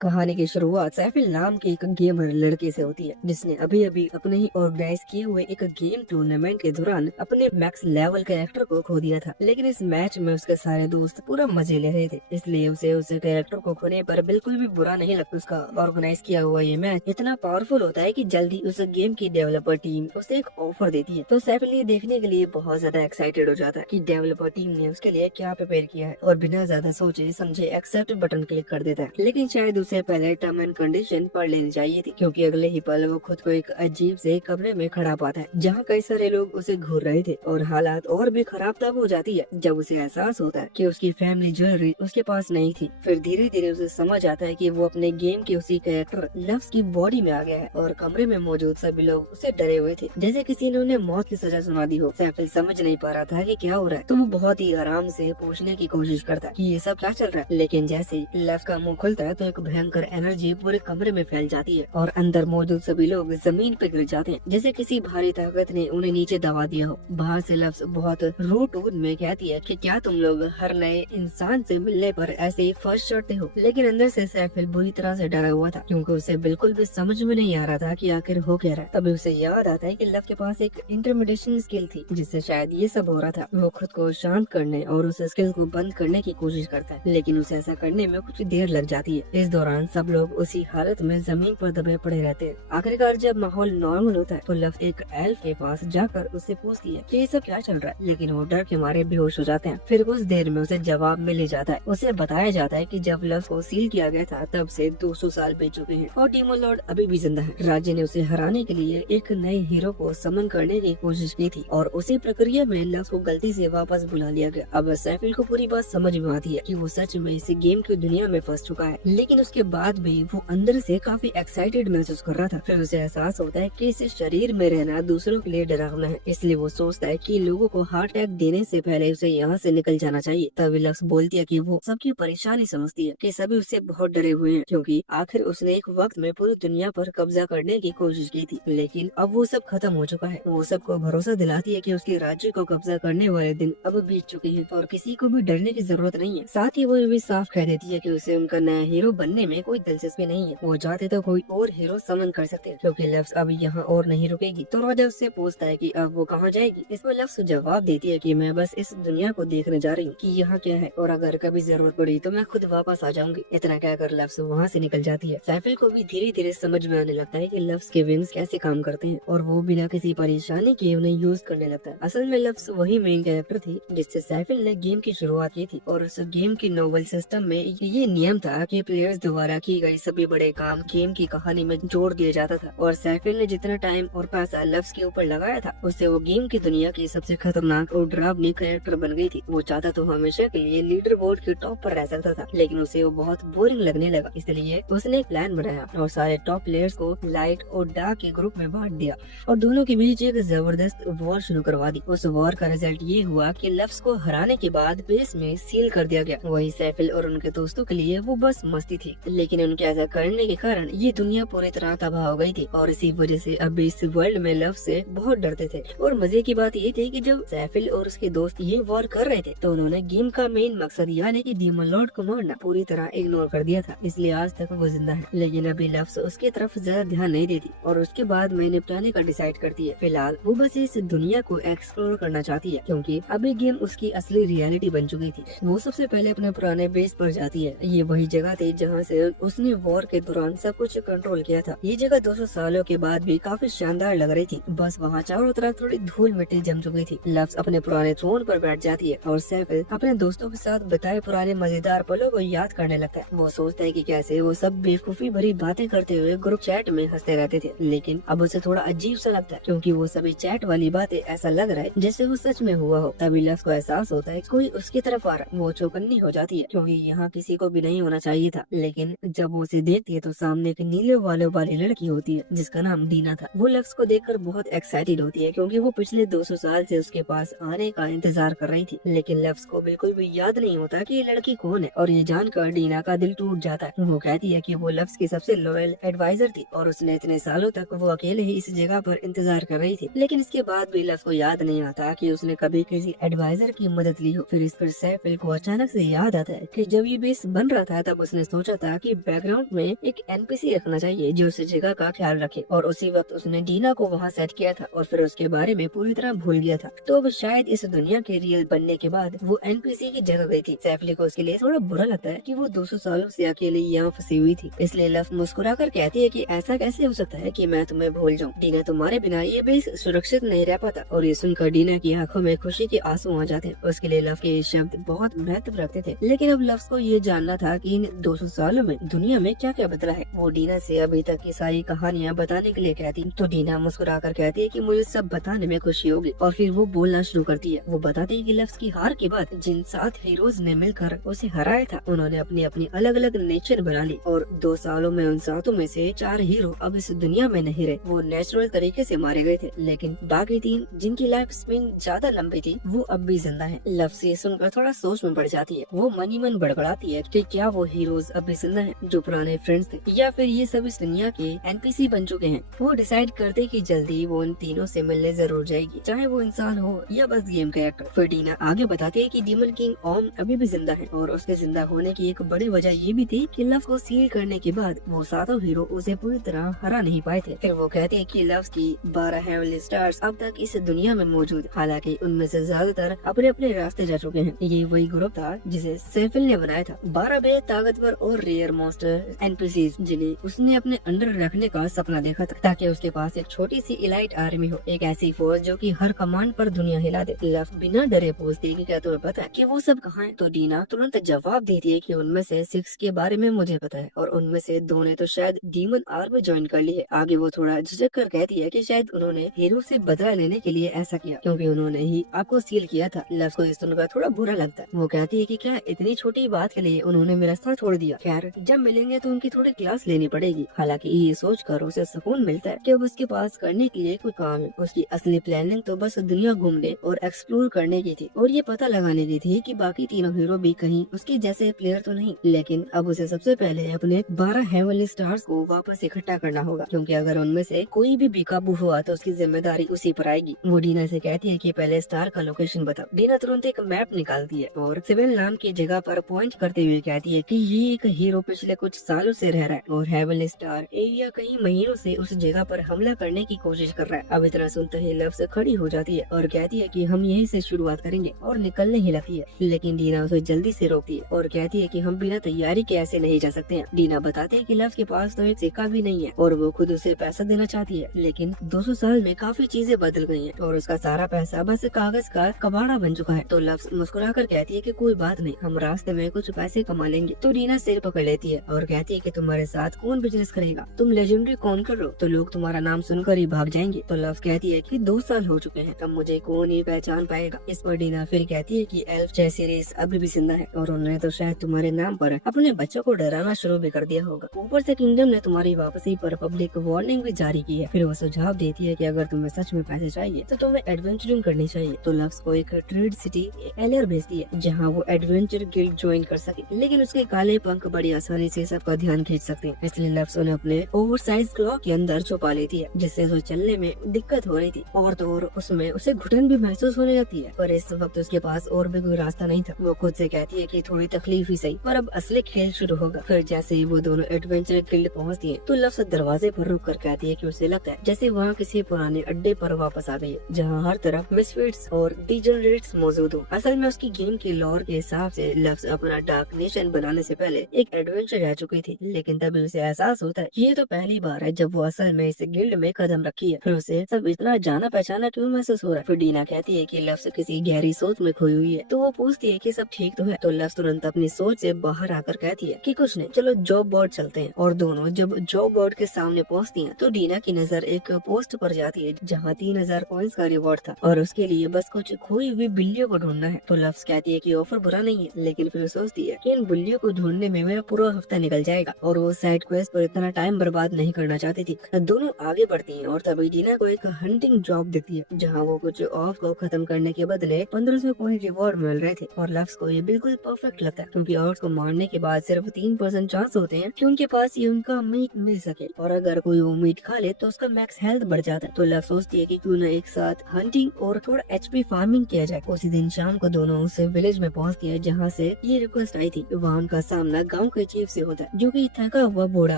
कहानी की शुरुआत सैफिल नाम के एक गेमर लड़के से होती है जिसने अभी अभी अपने ही ऑर्गेनाइज किए हुए एक गेम टूर्नामेंट के दौरान अपने मैक्स लेवल कैरेक्टर को खो दिया था। लेकिन इस मैच में उसके सारे दोस्त पूरा मजे ले रहे थे, इसलिए उसे कैरेक्टर को खोने पर बिल्कुल भी बुरा नहीं लगता। उसका ऑर्गेनाइज किया हुआ ये मैच इतना पावरफुल होता है कि जल्दी उस गेम की डेवलपर टीम उसे एक ऑफर देती है। तो सैफिल ये देखने के लिए बहुत ज्यादा एक्साइटेड हो जाता है कि डेवलपर टीम ने उसके लिए क्या प्रिपेयर किया है और बिना ज्यादा सोचे समझे एक्सेप्ट बटन क्लिक कर देता है। लेकिन शायद उसे पहले टर्म एंड कंडीशन पढ़ लेनी चाहिए थी, क्योंकि अगले ही पल वो खुद को एक अजीब से कमरे में खड़ा पाता है जहाँ कई सारे लोग उसे घूर रहे थे और हालात और भी खराब तब हो जाती है जब उसे एहसास होता है कि उसकी फैमिली ज्वेलरी उसके पास नहीं थी। फिर धीरे धीरे उसे समझ आता है कि वो अपने गेम के उसी कैरेक्टर लव्स की बॉडी में आ गया है और कमरे में मौजूद सभी लोग उसे डरे हुए थे, जैसे किसी ने उन्हें मौत की सजा सुना दी हो। सैफिल समझ नहीं पा रहा था कि क्या हो रहा है, तो वो बहुत ही आराम से पूछने की कोशिश करता है कि ये सब क्या चल रहा है। लेकिन जैसे ही लव्स का मुंह खुलता है तो एक भयंकर एनर्जी पूरे कमरे में फैल जाती है और अंदर मौजूद सभी लोग जमीन पे गिर जाते हैं, जैसे किसी भारी ताकत ने उन्हें नीचे दबा दिया हो। बाहर से लफ्ज बहुत रूट टोन में कहती है कि क्या तुम लोग हर नए इंसान से मिलने पर ऐसे ही फर्स्ट चढ़ते हो। लेकिन अंदर से सैफिल बुरी तरह से डरा हुआ था, क्योंकि उसे बिल्कुल भी समझ में नहीं आ रहा था कि आखिर हो क्या रहा है। तभी उसे याद आता है कि लव के पास एक इंटरमीडिएशन स्किल थी जिससे शायद ये सब हो रहा था। वो खुद को शांत करने और उस स्किल को बंद करने की कोशिश करता है, लेकिन उसे ऐसा करने में कुछ देर लग जाती है। इस दौरान सब लोग उसी हालत में जमीन पर दबे पड़े रहते हैं। आखिरकार जब माहौल नॉर्मल होता है तो लव एक एल्फ के पास जाकर उससे पूछती है कि ये सब क्या चल रहा है, लेकिन वो डर के मारे बेहोश हो जाते हैं। फिर कुछ देर में उसे जवाब मिल ही जाता है। उसे बताया जाता है कि जब लव को सील किया गया था तब से 200 साल बीत चुके हैं और डीमन लॉर्ड अभी भी जिंदा है। राज्य ने उसे हराने के लिए एक नए हीरो को समन करने की कोशिश की थी और उसी प्रक्रिया में लव को गलती से वापस बुला लिया गया। अब सैफिल को पूरी बात समझ में आती है कि वो सच में इस गेम की दुनिया में फंस चुका है, लेकिन उसके बाद भी वो अंदर से काफी एक्साइटेड महसूस कर रहा था। फिर उसे एहसास होता है कि इस शरीर में रहना दूसरों के लिए डरावना है, इसलिए वो सोचता है कि लोगों को हार्ट अटैक देने से पहले उसे यहाँ से निकल जाना चाहिए। तभी लक्ष्य बोलती है कि वो सबकी परेशानी समझती है कि सभी उससे बहुत डरे हुए हैं, क्योंकि आखिर उसने एक वक्त में पूरी दुनिया पर कब्जा करने की कोशिश की थी, लेकिन अब वो सब खत्म हो चुका है। वो सबको भरोसा दिलाती है कि उसके राज्य को कब्जा करने वाले दिन अब बीत चुके हैं और किसी को भी डरने की जरूरत नहीं है। साथ ही वो ये भी साफ कह देती है कि उसे उनका नया हीरो बनने में कोई दिलचस्पी नहीं है। वो चाहते तो कोई और हीरो समन कर सकते हैं, क्योंकि लफ्ज अब यहाँ और नहीं रुकेगी। तो राजा उससे पूछता है कि अब वो कहाँ जाएगी। इसमें लफ्ज जवाब देती है कि मैं बस इस दुनिया को देखने जा रही हूँ कि यहाँ क्या है, और अगर कभी जरूरत पड़ी तो मैं खुद वापस आ जाऊंगी। इतना कहकर लफ्ज वहाँ से निकल जाती है। सैफिल को भी धीरे धीरे समझ में आने लगता है कि लफ्ज के विंग्स कैसे काम करते हैं और वो बिना किसी परेशानी के उन्हें यूज करने लगता है। असल में लफ्ज वही मेन कैरेक्टर थी जिससे सैफिल ने गेम की शुरुआत की थी, और उस गेम की नोवेल सिस्टम में ये नियम था कि प्लेयर्स द्वारा की गई सभी बड़े काम गेम की कहानी में जोड़ दिया जाता था, और सैफिल ने जितना टाइम और पैसा लफ्ज के ऊपर लगाया था उससे वो गेम की दुनिया की सबसे खतरनाक और डरावनी कैरेक्टर बन गई थी। वो चाहता तो हमेशा के लिए लीडर बोर्ड के टॉप पर रह सकता था, लेकिन उसे वो बहुत बोरिंग लगने लगा। इसलिए उसने एक प्लान बनाया और सारे टॉप प्लेयर्स को लाइट और डार्क के ग्रुप में बांट दिया और दोनों के बीच एक जबरदस्त वॉर शुरू करवा दी। उस वॉर का रिजल्ट ये हुआ कि लफ्ज को हराने के बाद बेस में सील कर दिया गया। वही सैफिल और उनके दोस्तों के लिए वो बस मस्ती थी, लेकिन उनके ऐसा करने के कारण ये दुनिया पूरी तरह तबाह हो गई थी, और इसी वजह से अब इस वर्ल्ड में लव से बहुत डरते थे। और मजे की बात ये थी कि जब सैफिल और उसके दोस्त ये वॉर कर रहे थे तो उन्होंने गेम का मेन मकसद यानी कि डीमन लॉर्ड को मारना पूरी तरह इग्नोर कर दिया था, इसलिए आज तक वो जिंदा है। लेकिन अभी लफ्ज उसकी तरफ ज्यादा ध्यान नहीं देती और उसके बाद में निपटाने का डिसाइड करती है। फिलहाल वो बस इस दुनिया को एक्सप्लोर करना चाहती है, क्योंकि अभी गेम उसकी असली रियलिटी बन चुकी थी। वो सबसे पहले अपने पुराने बेस पर जाती है। ये वही जगह थी जहाँ से उसने वॉर के दौरान सब कुछ कंट्रोल किया था। ये जगह 200 सालों के बाद भी काफी शानदार लग रही थी, बस वहाँ चारों तरफ थोड़ी धूल मिट्टी जम चुकी थी। लफ्ज अपने पुराने थ्रोन पर बैठ जाती है और सैफिल अपने दोस्तों के साथ बिताए पुराने मजेदार पलों को याद करने लगता है। वो सोचता है कि कैसे वो सब बेवकूफी भरी बातें करते हुए ग्रुप चैट में हंसते रहते थे, लेकिन अब उसे थोड़ा अजीब सा लगता है, क्योंकि वो सभी चैट वाली बातें ऐसा लग रहा है जैसे वो सच में हुआ हो। तभी लफ्ज को एहसास होता है कोई उसकी तरफ आ रहा है। वो चौकन्नी हो जाती है, क्योंकि यहाँ किसी को भी नहीं होना चाहिए था, लेकिन जब वो उसे देखती है तो सामने एक नीले बालों वाली लड़की होती है जिसका नाम दीना था। वो लफ्ज को देखकर बहुत एक्साइटेड होती है, क्योंकि वो पिछले 200 साल से उसके पास आने का इंतजार कर रही थी, लेकिन लफ्ज को बिल्कुल भी याद नहीं होता कि ये लड़की कौन है, और ये जानकर दीना का दिल टूट जाता है। वो कहती है कि वो लफ्ज की सबसे लॉयल एडवाइजर थी और उसने इतने सालों तक वो अकेले ही इस जगह पर इंतजार कर रही थी, लेकिन इसके बाद भी लफ्ज को याद नहीं आता कि उसने कभी किसी एडवाइजर की मदद ली हो। फिर इस पर सैफिल को अचानक से याद आता है कि जब ये बेस बन रहा था तब उसने सोचा था था कि बैकग्राउंड में एक एनपीसी रखना चाहिए जो उस जगह का ख्याल रखे, और उसी वक्त उसने डीना को वहाँ सेट किया था और फिर उसके बारे में पूरी तरह भूल गया था। तो अब शायद इस दुनिया के रियल बनने के बाद वो एनपीसी की जगह गई थी। सैफ अली को उसके लिए थोड़ा बुरा लगता है कि वो 200 सालों से अकेले यहाँ फंसी हुई थी, इसलिए लव मुस्कुरा कर कहती है कि ऐसा कैसे हो सकता है कि मैं तुम्हें भूल जाऊँ। डीना तुम्हारे बिना ये भी सुरक्षित नहीं रह पाता, और ये सुनकर डीना की आंखों में खुशी के आंसू आ जाते हैं। उसके लिए लव के ये शब्द बहुत महत्व रखते थे, लेकिन अब लव को ये जानना था कि इन 200 सालों में दुनिया में क्या क्या बदला है। वो डीना से अभी तक की सारी कहानियाँ बताने के लिए कहती, तो डीना मुस्कुरा कर कहती है कि मुझे सब बताने में खुशी होगी, और फिर वो बोलना शुरू करती है। वो बताती है कि लव की हार के बाद जिन 7 हीरोज ने मिलकर उसे हराया था, उन्होंने अपनी अपनी अलग अलग नेचर बना ली, और 2 सालों में उन 7 में से 4 हीरो अब इस दुनिया में नहीं रहे। वो नेचुरल तरीके से मारे गए थे, लेकिन बाकी 3 जिनकी लाइफ स्पेन ज्यादा लंबी थी वो अब भी जिंदा है। लव से सुनकर थोड़ा सोच में पड़ जाती है। वो मन ही मन बड़बड़ाती है कि क्या वो हीरोज अब भी जिंदा हैं जो पुराने फ्रेंड्स थे, या फिर ये सब इस दुनिया के एनपीसी बन चुके हैं। वो डिसाइड करते कि जल्दी वो उन तीनों से मिलने जरूर जाएगी, चाहे वो इंसान हो या बस गेम कैरेक्टर। फिर डीना आगे बताती है कि डीमन किंग ओम अभी भी जिंदा है, और उसके जिंदा होने की एक बड़ी वजह ये भी थी कि लव को सील करने के बाद वो 7 हीरो उसे पूरी तरह हरा नहीं पाए थे। फिर वो कहते हैं कि लव की 12 हेवनली स्टार्स अब तक इस दुनिया में मौजूद, हालांकि उनमें से ज्यादातर अपने अपने रास्ते जा चुके हैं। ये वही ग्रुप था जिसे सैफिल ने बनाया था, 12 बेहद ताकतवर और रेयर मॉन्स्टर एनपीसीज जिन्हें उसने अपने अंडर रखने का सपना देखा था, ताकि उसके पास एक छोटी सी इलाइट आर्मी हो, एक ऐसी फोर्स जो कि हर कमांड पर दुनिया हिला दे। लव बिना डरे पूछती है कि क्या तुम्हें पता है कि वो सब कहाँ है? तो डीना तुरंत जवाब देती है कि उनमें से 6 के बारे में मुझे पता है, और उनमें से 2 ने तो शायद डीमन आर्मी ज्वाइन कर ली है। आगे वो थोड़ा झिझक कर कहती है कि शायद उन्होंने हीरो से बदला लेने के लिए ऐसा किया, क्योंकि उन्होंने ही आपको सील किया था। लव को इस सुनकर थोड़ा बुरा लगता है। वो कहती है कि क्या इतनी छोटी बात के लिए उन्होंने मेरा साथ छोड़ दिया? खैर, जब मिलेंगे तो उनकी थोड़ी क्लास लेनी पड़ेगी। हालांकि ये सोचकर उसे सुकून मिलता है कि अब उसके पास करने के लिए कोई काम है। उसकी असली प्लानिंग तो बस दुनिया घूमने और एक्सप्लोर करने की थी, और ये पता लगाने की थी कि बाकी तीनों हीरो भी कहीं उसके जैसे प्लेयर तो नहीं। लेकिन अब उसे सबसे पहले अपने 12 हेवनली स्टार्स को वापस इकट्ठा करना होगा, क्योंकि अगर उनमें से कोई भी बेकाबू हुआ तो उसकी जिम्मेदारी उसी पर आएगी। वो डीना से कहती है कि पहले स्टार का लोकेशन बताओ। डीना तुरंत एक मैप निकालती है और सिविल नाम की जगह पर पॉइंट करते हुए कहती है कि ये एक हीरो पिछले कुछ सालों से रह रहा है, और हेवनली स्टार एरिया कई महीनों से उस जगह पर हमला करने की कोशिश कर रहा है। अब इतना सुनते ही लव से खड़ी हो जाती है और कहती है कि हम यहीं से शुरुआत करेंगे, और निकलने ही लगती है। लेकिन डीना उसे जल्दी से रोकती है और कहती है कि हम बिना तैयारी के ऐसे नहीं जा सकते हैं। डीना बताते हैं कि लव के पास तो एक सिक्का भी नहीं है, और वो खुद उसे पैसा देना चाहती है, लेकिन 200 साल में काफी चीजें बदल गई हैं, और उसका सारा पैसा बस कागज का कबाड़ा बन चुका है। तो लव मुस्कुरा कर कहती है कि कोई बात नहीं, हम रास्ते में कुछ पैसे कमा लेंगे। तो डीना सिर पकड़ लेती है और कहती है कि तुम्हारे साथ कौन बिजनेस करेगा? तुम लेजेंडरी कौन कर रहे हो? तो लोग तुम्हारा नाम सुनकर ही भाग जाएंगे। तो लव कहती है कि 2 साल हो चुके हैं, अब मुझे कौन ही पहचान पाएगा। इस पर डीना फिर कहती है कि एल्फ जैसी रेस अभी भी जिंदा है, और उन्होंने तो शायद तुम्हारे नाम पर अपने बच्चों को डराना शुरू भी कर दिया होगा। ऊपर से किंगडम ने तुम्हारी वापसी पर पब्लिक वार्निंग भी जारी की है। फिर वो सुझाव देती है कि अगर तुम्हें सच में पैसे चाहिए तो तुम्हें एडवेंचरिंग करनी चाहिए। तो लव्स को एक ट्रेड सिटी एलियर भेजती है, जहाँ वो एडवेंचर गिल्ड ज्वाइन कर सके, लेकिन उसके काले पंख बड़ी आसानी से सबका ध्यान खींच सकते हैं। इसलिए लव्स उन्हें अपने ओवरसाइज क्लॉ के अंदर छुपा लेती है, जिससे उसे चलने में दिक्कत हो रही थी, और तो और उसमें उसे घुटन भी महसूस होने लगती है। पर इस वक्त उसके पास और भी कोई रास्ता नहीं था। वो खुद से कहती है कि थोड़ी तकलीफ ही सही, पर अब असली खेल शुरू होगा। फिर जैसे ही वो दोनों एडवेंचर गिल्ड पहुँचती है तो लव्स दरवाजे पर रुक कर कहती है कि उसे लगता है जैसे वहाँ किसी पुराने अड्डे पर वापस आ गई है, जहाँ हर तरफ मिसफिट्स और डिजनरेट्स मौजूद हो। असल में उसकी गेम के लॉर के हिसाब से लव्स अपना डार्क नेशन बनाने से पहले एक एडवेंचर रह चुकी थी, लेकिन तभी उसे एहसास होता है ये तो पहली बार है जब वो असल में इस गिल्ड में कदम रखी है। फिर उसे सब इतना जाना पहचाना क्यों महसूस हो रहा है। फिर डीना कहती है कि लव्स किसी गहरी सोच में खोई हुई है, तो वो पूछती है कि सब ठीक तो है। तो लव्स तुरंत अपनी सोच से बाहर आकर कहती है कि कुछ नहीं, चलो जॉब बोर्ड चलते हैं। और दोनों जब जॉब बोर्ड के सामने पहुँचती है तो डीना की नजर एक पोस्ट पर जाती है जहाँ 3000 कॉइंस का रिवॉर्ड था, और उसके लिए बस कुछ खोई हुई बिल्लियों को ढूंढना है। तो लव्स कहती है कि ऑफर बुरा नहीं है, लेकिन फिर सोचती है कि इन बिल्लियों को ढूंढने में मेरा पूरा हफ्ता निकल जाएगा, और वो साइड क्वेस्ट पर इतना टाइम बर्बाद नहीं करना चाहती थी। दोनों आगे बढ़ती हैं और तभी डीना को एक हंटिंग जॉब देती है, जहाँ वो कुछ ऑफ को खत्म करने के बदले 1500 कॉइन रिवॉर्ड मिल रहे थे। और लव्स को ये बिल्कुल परफेक्ट लगता है, क्योंकि ऑर्ड्स को मारने के बाद सिर्फ 3% चांस होते हैं कि उनके पास ये उनका मीट मिल सके, और अगर कोई वो मीट खा ले तो उसका मैक्स हेल्थ बढ़ जाता है। तो लव सोचती है कि क्यों न एक साथ हंटिंग और थोड़ा एचपी फार्मिंग किया जाए। उसी दिन शाम को दोनों उस विलेज में पहुंचती है जहाँ से ये रिक्वेस्ट आई थी। वहाँ उनका सामना गांव के चीफ से होता है, जो कि थका हुआ बूढ़ा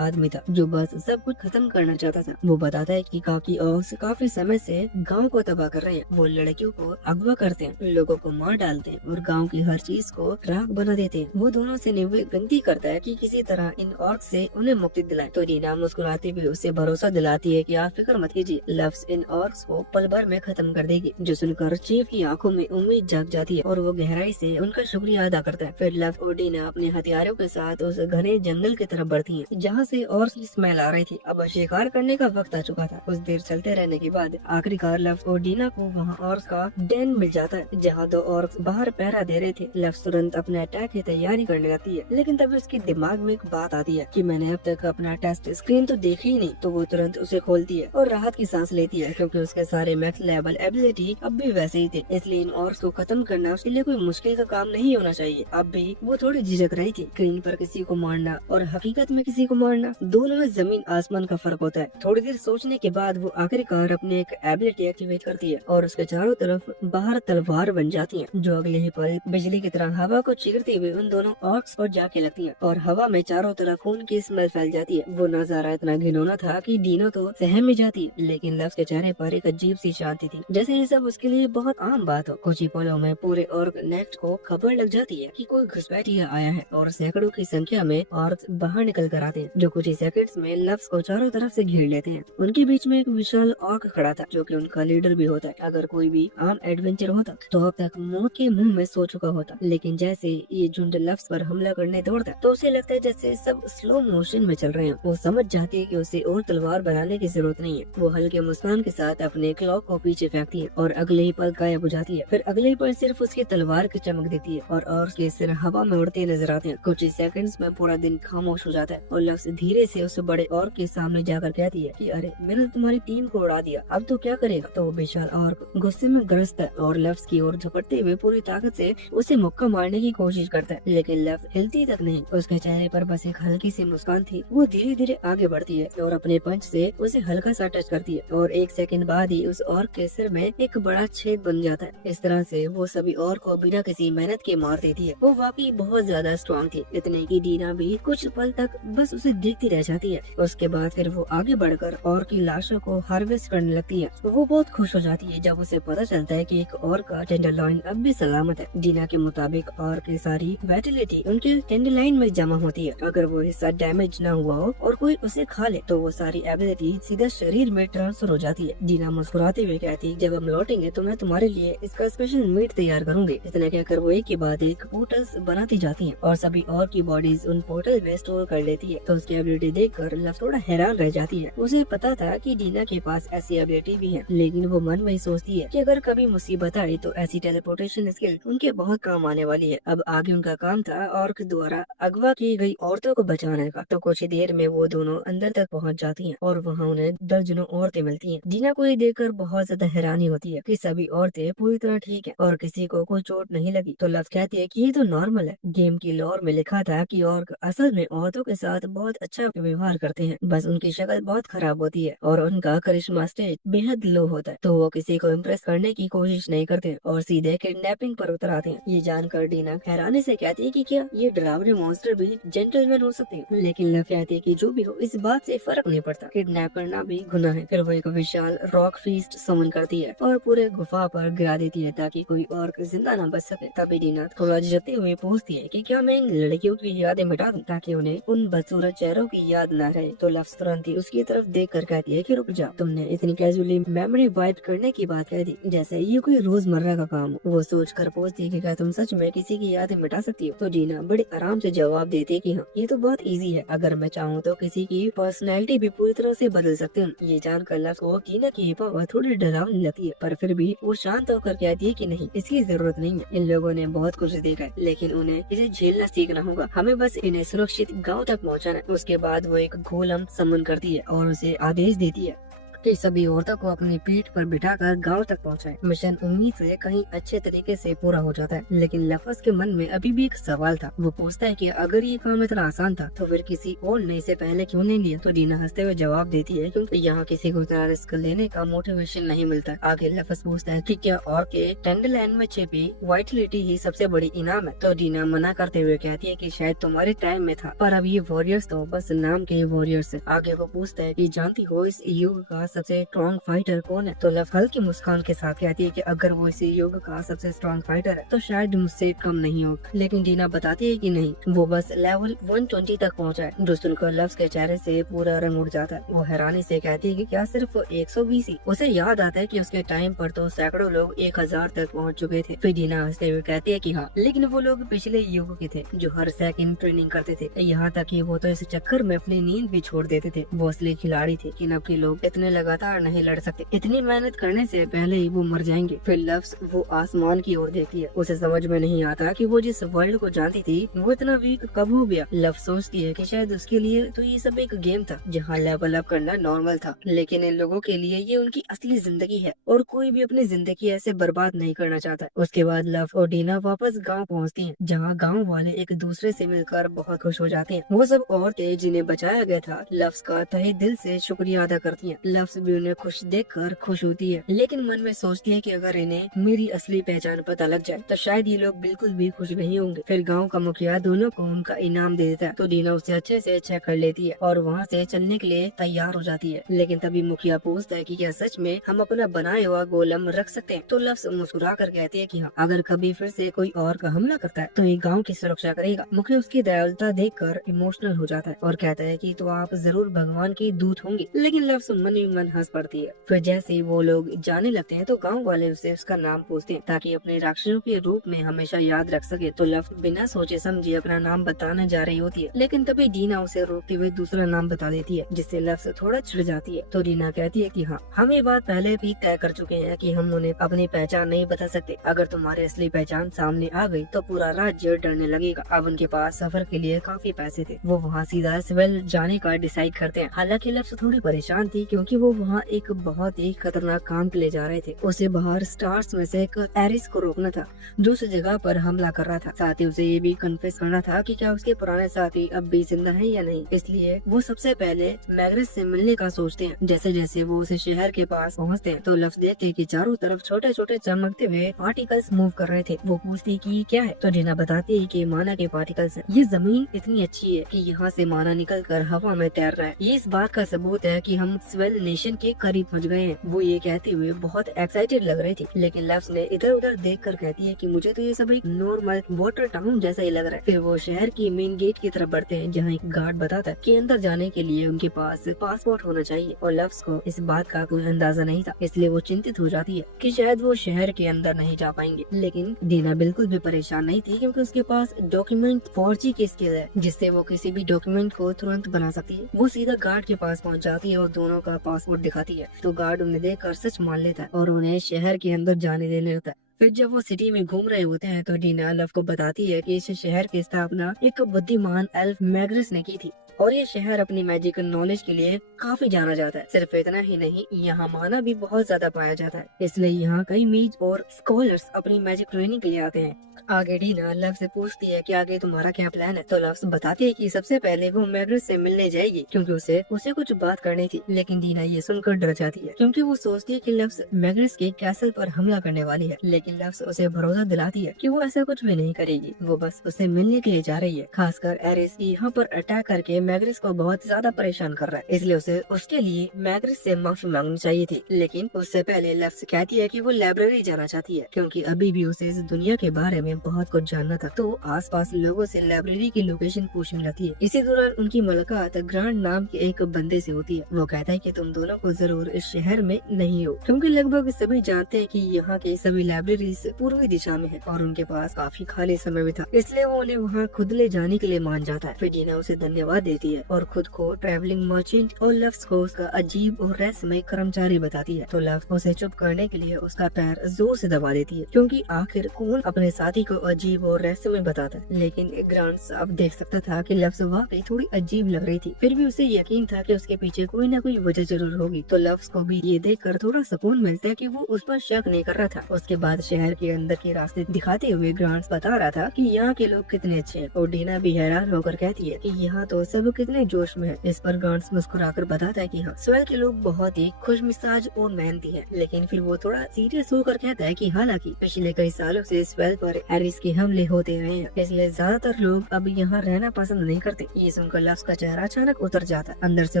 आदमी था जो बस सब कुछ खत्म करना चाहता था। वो बताता है कि काफी समय से गांव को तबाह कर रहे हैं। वो लड़कियों को अगवा करते हैं, लोगों को मार डालते हैं और गांव की हर चीज को राख बना देते हैं। वो दोनों से विनती करता है कि किसी तरह इन ऑर्क से उन्हें मुक्ति दिलाए। तो डीना मुस्कुराती हुई उसे भरोसा दिलाती है कि आप फिक्र मत कीजिए, लफ्ज इन ऑर्क्स को पल भर में खत्म कर देगी। जो सुनकर चीफ की आंखों में उम्मीद जाग जाती है और वो गहराई से उनका शुक्रिया अदा करता है। फिर लफ्ज और डीना अपने हथियारों के साथ उस घने जंगल की तरफ बढ़ती हैं, जहाँ से और की स्मेल आ रही थी। अब शिकार करने का वक्त आ चुका था। कुछ देर चलते रहने के बाद आखिरकार लफ्ज और डीना को वहाँ ऑर्क्स का डेन मिल जाता है, जहाँ दो ऑर्क्स बाहर पहरा दे रहे थे। लफ्ज तुरंत अपने अटैक की तैयारी करने लगती है, लेकिन तभी उसके दिमाग में एक बात आती है कि मैंने अब तक अपना टेस्ट स्क्रीन तो देखी ही नहीं। तो वो तुरंत उसे खोलती है और राहत की सांस लेती है, क्योंकि उसके सारे मैक्स लेवल एबिलिटी अब भी वैसे ही थे। इसलिए इन ऑर्क्स को खत्म करना उसके लिए कोई मुश्किल का काम नहीं होना चाहिए। अब भी वो थोड़ी झिझक रही थी। स्क्रीन पर किसी को मारना और हकीकत में किसी को मारना, दोनों में जमीन आसमान का फर्क होता है। थोड़ी देर सोचने के बाद वो आखिरकार अपने एक एबिलिटी एक्टिवेट करती है और उसके चारों तरफ बाहर तलवार बन जाती है, जो अगले ही पल बिजली की तरह हवा को चीरते हुए उन दोनों ऑर्क्स पर जाके लगती है और हवा में चारों तरफ खून की स्मेल फैल जाती है। वो नजारा इतना घिनौना था कि डीना तो सहम में जाती है, लेकिन लफ्ज के चेहरे पर एक अजीब सी शांति थी, जैसे ये सब उसके लिए बहुत आम बात हो। कुछ ही पलों में पूरे ऑर्क नेस्ट को खबर लग जाती है कि कोई घुसपैठिया आया है और सैकड़ों की संख्या में ऑर्क्स बाहर निकल कर आते हैं, जो कुछ ही सेकंड्स में लफ्ज को चारों तरफ से घेर लेते हैं। उनके बीच में एक विशाल ऑर्क खड़ा था, जो कि उनका लीडर भी होता है। अगर कोई भी आम एडवेंचर होता तो अब तक मौत के मुंह में सो चुका होता, लेकिन जैसे ये झुंड लफ्ज पर हमला करने दौड़ता तो उसे लगता है जैसे सब स्लो मोशन में चल रहे हैं। वो समझ जाती है कि उसे और तलवार बनाने की जरूरत नहीं है। वो हल्के मुस्कान के साथ अपने क्लॉक को पीछे फेंकती है और अगले ही पल गायब हो जाती है। फिर अगले ही पल सिर्फ उसकी तलवार की चमक देती है और उसके सिर हवा में उड़ते नजर आते हैं। कुछ ही सेकंड्स में पूरा दिन खामोश हो जाता है और लफ्ज धीरे से उस बड़े ऑर्क के सामने जाकर कहती है कि अरे मैंने तुम्हारी टीम को उड़ा दिया, अब तो क्या करेगा। तो वो विशाल ऑर्क गुस्से में ग्रस्त है और लफ्ज की ओर झपटते हुए पूरी ताकत से उसे मुक्का मारने की कोशिश करता है, लेकिन लफ्ज हिलती तक नहीं। उसके चेहरे पर बस एक हल्की सी मुस्कान थी। वो धीरे धीरे आगे बढ़ती है और अपने पंच से उसे हल्का सा टच करती है और एक सेकंड बाद ही उस ऑर्क के सिर में एक बड़ा छेद बन जाता है। इस तरह से वो सभी ऑर्क को बिना किसी मेहनत के मार देती है। वो वाकई बहुत ज्यादा स्ट्रॉन्ग थी, इतने की डीना भी कुछ पल तक बस उसे देखती रह जाती है। उसके बाद फिर वो आगे बढ़कर ऑर्क की लाशों को हार्वेस्ट करने लगती है। वो बहुत खुश हो जाती है जब उसे पता चलता है कि एक ऑर्क का टेंडरलॉइन अब भी सलामत है। डीना के मुताबिक ऑर्क की सारी वाइटलिटी उनके टेंडरलाइन में जमा होती है। अगर वो हिस्सा डैमेज न हुआ हो और कोई उसे खा ले तो वो सारी एबिलिटी सीधा शरीर में ट्रांसफर हो जाती है। डीना मुस्कुराते हुए कहती है, जब हम लौटेंगे तो मैं तुम्हारे लिए इसका स्पेशल मीट तैयार करूंगी। इतना कहकर वो एक के बाद एक पोर्टल्स बनाती जाती हैं और सभी और की बॉडीज उन पोर्टल में स्टोर कर लेती है। तो उसकी एबिलिटी देखकर लव थोड़ा हैरान रह जाती है। उसे पता था कि डीना के पास ऐसी एबिलिटी भी है, लेकिन वो मन में ही सोचती है कि अगर कभी मुसीबत आई तो ऐसी टेलीपोर्टेशन स्किल उनके बहुत काम आने वाली है। अब आगे उनका काम था ऑर्क द्वारा अगवा की गई औरतों को बचाने का। तो कुछ ही देर में वो दोनों अंदर तक पहुंच जाती हैं और वहाँ उन्हें दर्जनों औरतें मिलती हैं। डीना को ये देखकर बहुत ज्यादा हैरानी होती है कि सभी औरतें पूरी तरह ठीक है और किसी को कोई चोट नहीं लगी। तो लव कहती है कि ये तो नॉर्मल है, गेम की लॉर में लिखा था कि ऑर्क असल में औरतों के साथ बहुत अच्छा व्यवहार करते हैं, बस उनकी शक्ल बहुत खराब होती है और उनका करिश्मा स्टेज बेहद लो होता है। तो वो किसी को इम्प्रेस करने की कोशिश नहीं करते और सीधे किडनैपिंग पर उतर आते हैं। ये जानकर डीना हैरानी से कहती है कि क्या ये डरावने मॉन्स्टर भी जेंटलमैन हो सकते हैं, लेकिन लव कहती है कि जो भी हो इस बात से फर्क नहीं पड़ता, किडनैप करना भी गुनाह है। फिर वो एक विशाल रॉक फीस्ट समन करती है और पूरे गुफा पर गिरा देती है ताकि कोई और जिंदा न बच सके। तभी डीना थोड़ा झिझकते हुए पूछती है कि क्या मैं इन लड़कियों की यादें मिटा दूं ताकि उन्हें उन बदसूरत चेहरों की याद न रहे। तो लफ्ज तुरंत ही उसकी तरफ देख कर कहती है कि रुक जा, तुमने इतनी कैजुअली मेमोरी वाइप करने की बात कह दी जैसे ये कोई रोजमर्रा का काम हो। वो सोच कर पूछती है कि क्या तुम सच में किसी की यादें मिटा सकती हो। तो डीना बड़े आराम से जवाब देती है कि हाँ, ये तो बहुत इजी है, अगर मैं चाहूँ तो किसी की पर्सनैलिटी भी पूरी तरह से बदल सकती हूँ। ये जानकर लफ्ज को डीना की पावर थोड़ी डरावनी लगती है, पर फिर भी वो शांत होकर कहती है कि नहीं, इसकी जरूरत नहीं है। इन लोगों ने बहुत कुछ देखा है, लेकिन उन्हें इसे झेलना सीखना होगा। हमें बस इन्हें सुरक्षित गांव तक पहुंचाना है। उसके बाद वो एक गोलम समन करती है और उसे आदेश देती है कि सभी औरतों को अपनी पीठ पर बिठाकर गांव तक पहुंचाए। मिशन उम्मीद से कहीं अच्छे तरीके से पूरा हो जाता है, लेकिन लफज के मन में अभी भी एक सवाल था। वो पूछता है कि अगर ये काम इतना आसान था तो फिर किसी और ने इसे पहले क्यों नहीं लिया। तो डीना हंसते हुए जवाब देती है क्योंकि यहाँ किसी को इतना रिस्क लेने का मोटिवेशन नहीं मिलता। आगे लफज पूछता है कि क्या और के टेंडरलैंड में छिपी वाइटलिटी ही सबसे बड़ी इनाम है। तो डीना मना करते हुए कहती है कि शायद तुम्हारे टाइम में था, पर अब ये वॉरियर्स तो बस नाम के वॉरियर्स है। आगे वो पूछता है कि जानती हो इस युग का सबसे स्ट्रॉन्ग फाइटर कौन है। तो लफ हल्की मुस्कान के साथ कहती है कि अगर वो इस युग का सबसे स्ट्रॉन्ग फाइटर है तो शायद मुझसे कम नहीं हो। लेकिन डीना बताती है कि नहीं, वो बस लेवल 120 तक पहुंचा है। जो सुनकर लफ्ज के चेहरे से पूरा रंग उड़ जाता है। वो हैरानी से कहती है कि क्या सिर्फ 120 ही। उसे याद आता है कि उसके टाइम पर तो सैकड़ों लोग 1000 तक पहुंच चुके थे। फिर डीना हंसते हुए कहती है कि हाँ, लेकिन वो लोग पिछले युग के थे जो हर सेकंड ट्रेनिंग करते थे। यहाँ तक कि वो तो इस चक्कर में अपनी नींद भी छोड़ देते थे। वो असली खिलाड़ी थे कि अब के लोग इतने लगातार नहीं लड़ सकते। इतनी मेहनत करने से पहले ही वो मर जाएंगे। फिर लफ्ज वो आसमान की ओर देखती है। उसे समझ में नहीं आता कि वो जिस वर्ल्ड को जानती थी वो इतना वीक कब हो गया। लफ्ज सोचती है कि शायद उसके लिए तो ये सब एक गेम था जहाँ लेवल अप करना नॉर्मल था, लेकिन इन लोगों के लिए ये उनकी असली जिंदगी है और कोई भी अपनी जिंदगी ऐसे बर्बाद नहीं करना चाहता। उसके बाद लव और डीना वापस गांव पहुंचती हैं, जहां गांव वाले एक दूसरे से मिलकर बहुत खुश हो जाते हैं। वो सब औरतें जिन्हें बचाया गया था लफ्ज का तहे दिल से शुक्रिया अदा करती हैं। लफ्ज भी उन्हें खुश देखकर खुश होती है, लेकिन मन में सोचती है कि अगर इन्हें मेरी असली पहचान पता लग जाए तो शायद ये लोग बिल्कुल भी खुश नहीं होंगे। फिर गाँव का मुखिया दोनों को उनका इनाम दे देता है, तो डीना उसे अच्छे से चेक कर लेती है और वहाँ से चलने के लिए तैयार हो जाती है। लेकिन तभी मुखिया पूछता है कि क्या सच में हम अपना बनाया हुआ गोलम रख सकते हैं। तो लफ्ज मुस्कुरा कर कहती है कि हाँ, अगर कभी फिर से कोई और का हमला करता है तो ये गांव की सुरक्षा करेगा। मुखिया उसकी दयालुता देखकर इमोशनल हो जाता है और कहता है कि तो आप जरूर भगवान की दूत होंगे। लेकिन लफ्ज मन ही मन हंस पड़ती है। फिर जैसे ही वो लोग जाने लगते हैं तो गांव वाले उसे उसका नाम पूछते हैं ताकि अपने राक्षसों के रूप में हमेशा याद रख सके। तो लफ्ज बिना सोचे समझे अपना नाम बताने जा रही होती है, लेकिन तभी डीना उसे रोकते हुए दूसरा नाम बता देती है, जिससे लफ्ज थोड़ा चिढ़ जाती है। तो डीना कहती है कि हाँ, हम ये बात पहले भी तय कर चुके हैं कि हम उन्हें अपनी पहचान नहीं बता सकते। अगर तुम्हारी असली पहचान सामने आ गई तो पूरा राज्य डरने लगेगा। अब उनके पास सफर के लिए काफी पैसे थे। वो वहाँ सीधा सिविल जाने का डिसाइड करते हैं। हालांकि लफ्ज थोड़ी परेशान थी क्योंकि वो वहाँ एक बहुत ही खतरनाक काम के लिए जा रहे थे। उसे बाहर स्टार्स में से एक एरिस को रोकना था जो उस जगह पर हमला कर रहा था। साथ ही उसे ये भी कन्फेस करना था कि क्या उसके पुराने साथी अब भी जिंदा हैं या नहीं। इसलिए वो सबसे पहले मैग्रेस से मिलने का सोचते हैं। जैसे जैसे वो उस शहर के पास पहुँचते हैं तो लफ्ज देखते हैं कि चारों तरफ छोटे छोटे चमकते हुए पार्टिकल्स मूव कर रहे थे। वो पूछती कि क्या है, तो डीना बताती है कि माना के पार्टिकल्स हैं। ये जमीन इतनी अच्छी है कि यहाँ से माना निकल कर हवा में तैर रहा है। ये इस बात का सबूत है कि हम स्वेल नेशन के करीब पहुँच गए हैं। वो ये कहते हुए बहुत एक्साइटेड लग रही थी, लेकिन लफ्ज ने इधर उधर देख कर कहती है कि मुझे तो ये सब एक नॉर्मल वाटर टाउन जैसा ही लग रहा है। फिर वो शहर की मेन गेट की तरफ बढ़ते हैं, जहाँ एक गार्ड बताता है कि अंदर जाने के लिए उनके पास पासपोर्ट होना चाहिए। और लफ्ज को इस बात का कोई अंदाजा नहीं था, इसलिए वो चिंतित हो जाती है कि शायद वो शहर के अंदर नहीं जा पाएंगे। लेकिन डीना बिल्कुल भी परेशान नहीं थी क्योंकि उसके पास डॉक्यूमेंट फॉर्जी की स्किल है, जिससे वो किसी भी डॉक्यूमेंट को तुरंत बना सकती है। वो सीधा गार्ड के पास पहुंच जाती है और दोनों का पासपोर्ट दिखाती है। तो गार्ड उन्हें देखकर सच मान लेता है और उन्हें शहर के अंदर जाने देने लगता है। फिर जब वो सिटी में घूम रहे होते हैं तो डीना लव को बताती है कि इस शहर की स्थापना एक बुद्धिमान एल्फ मैग्रेस ने की थी और ये शहर अपनी मैजिकल नॉलेज के लिए काफी जाना जाता है। सिर्फ इतना ही नहीं, यहाँ माना भी बहुत ज्यादा पाया जाता है, इसलिए यहाँ कई मीज और स्कॉलर्स अपनी मैजिक ट्रेनिंग के लिए आते हैं। आगे डीना लव से पूछती है कि आगे तुम्हारा क्या प्लान है। तो लव बताती है कि सबसे पहले वो मैग्रेस से मिलने जाएगी क्योंकि उसे कुछ बात करनी थी। लेकिन डीना ये सुनकर डर जाती है क्योंकि वो सोचती है कि लव्स मैग्रेस के कैसल पर हमला करने वाली है। लेकिन लव्स उसे भरोसा दिलाती है कि वो ऐसा कुछ भी नहीं करेगी, वो बस उसे मिलने के लिए जा रही है। खासकर एरिस यहाँ पर अटैक करके मैग्रेस को बहुत ज्यादा परेशान कर रहा है, इसलिए उसे उसके लिए मैग्रेस से माफी मांगनी चाहिए थी। लेकिन उससे पहले लव्स कहती है कि वो लाइब्रेरी जाना चाहती है क्योंकि अभी भी उसे इस दुनिया के बारे में बहुत कुछ जानना था। तो आसपास लोगों से लाइब्रेरी की लोकेशन पूछने लगती है। इसी दौरान उनकी मुलाकात ग्रांड नाम के एक बंदे से होती है। वो कहता है कि तुम दोनों को जरूर इस शहर में नहीं हो क्योंकि लगभग सभी जानते हैं कि यहाँ के सभी लाइब्रेरीज पूर्वी दिशा में है और उनके पास काफी खाली समय भी था, इसलिए वो उन्हें वहाँ खुद ले जाने के लिए मान जाता है। फिर डीना उसे धन्यवाद देती है और खुद को ट्रैवलिंग मर्चेंट और लव्स को उसका अजीब और रहस्यमय कर्मचारी बताती है। तो लव्स उसे चुप करने के लिए उसका पैर जोर से दबा देती है, क्योंकि आखिर कौन अपने साथी को अजीब और रहस्यमय बताता है। लेकिन ग्रांट्स अब देख सकता था कि लव्स वाकई थोड़ी अजीब लग रही थी, फिर भी उसे यकीन था कि उसके पीछे कोई न कोई वजह जरूर होगी। तो लव्स को भी ये देखकर थोड़ा सुकून मिलता है कि वो उस पर शक नहीं कर रहा था। उसके बाद शहर के अंदर के रास्ते दिखाते हुए ग्रांट्स बता रहा था कि यहाँ के लोग कितने अच्छे हैं, और डीना भी हैरान होकर कहती है कि यहाँ तो सब कितने जोश में है। इस पर ग्रांट्स मुस्कुराकर बताता है कि हाँ, स्वेल के लोग बहुत ही खुश मिजाज और मेहनती है। लेकिन फिर वो थोड़ा सीरियस होकर कहता है कि हालांकि पिछले कई सालों से स्वेल पर हैरिस के हमले होते रहे हैं, इसलिए ज्यादातर लोग अब यहाँ रहना पसंद नहीं करते। ये सुनकर लव्स का चेहरा अचानक उतर जाता है। अंदर से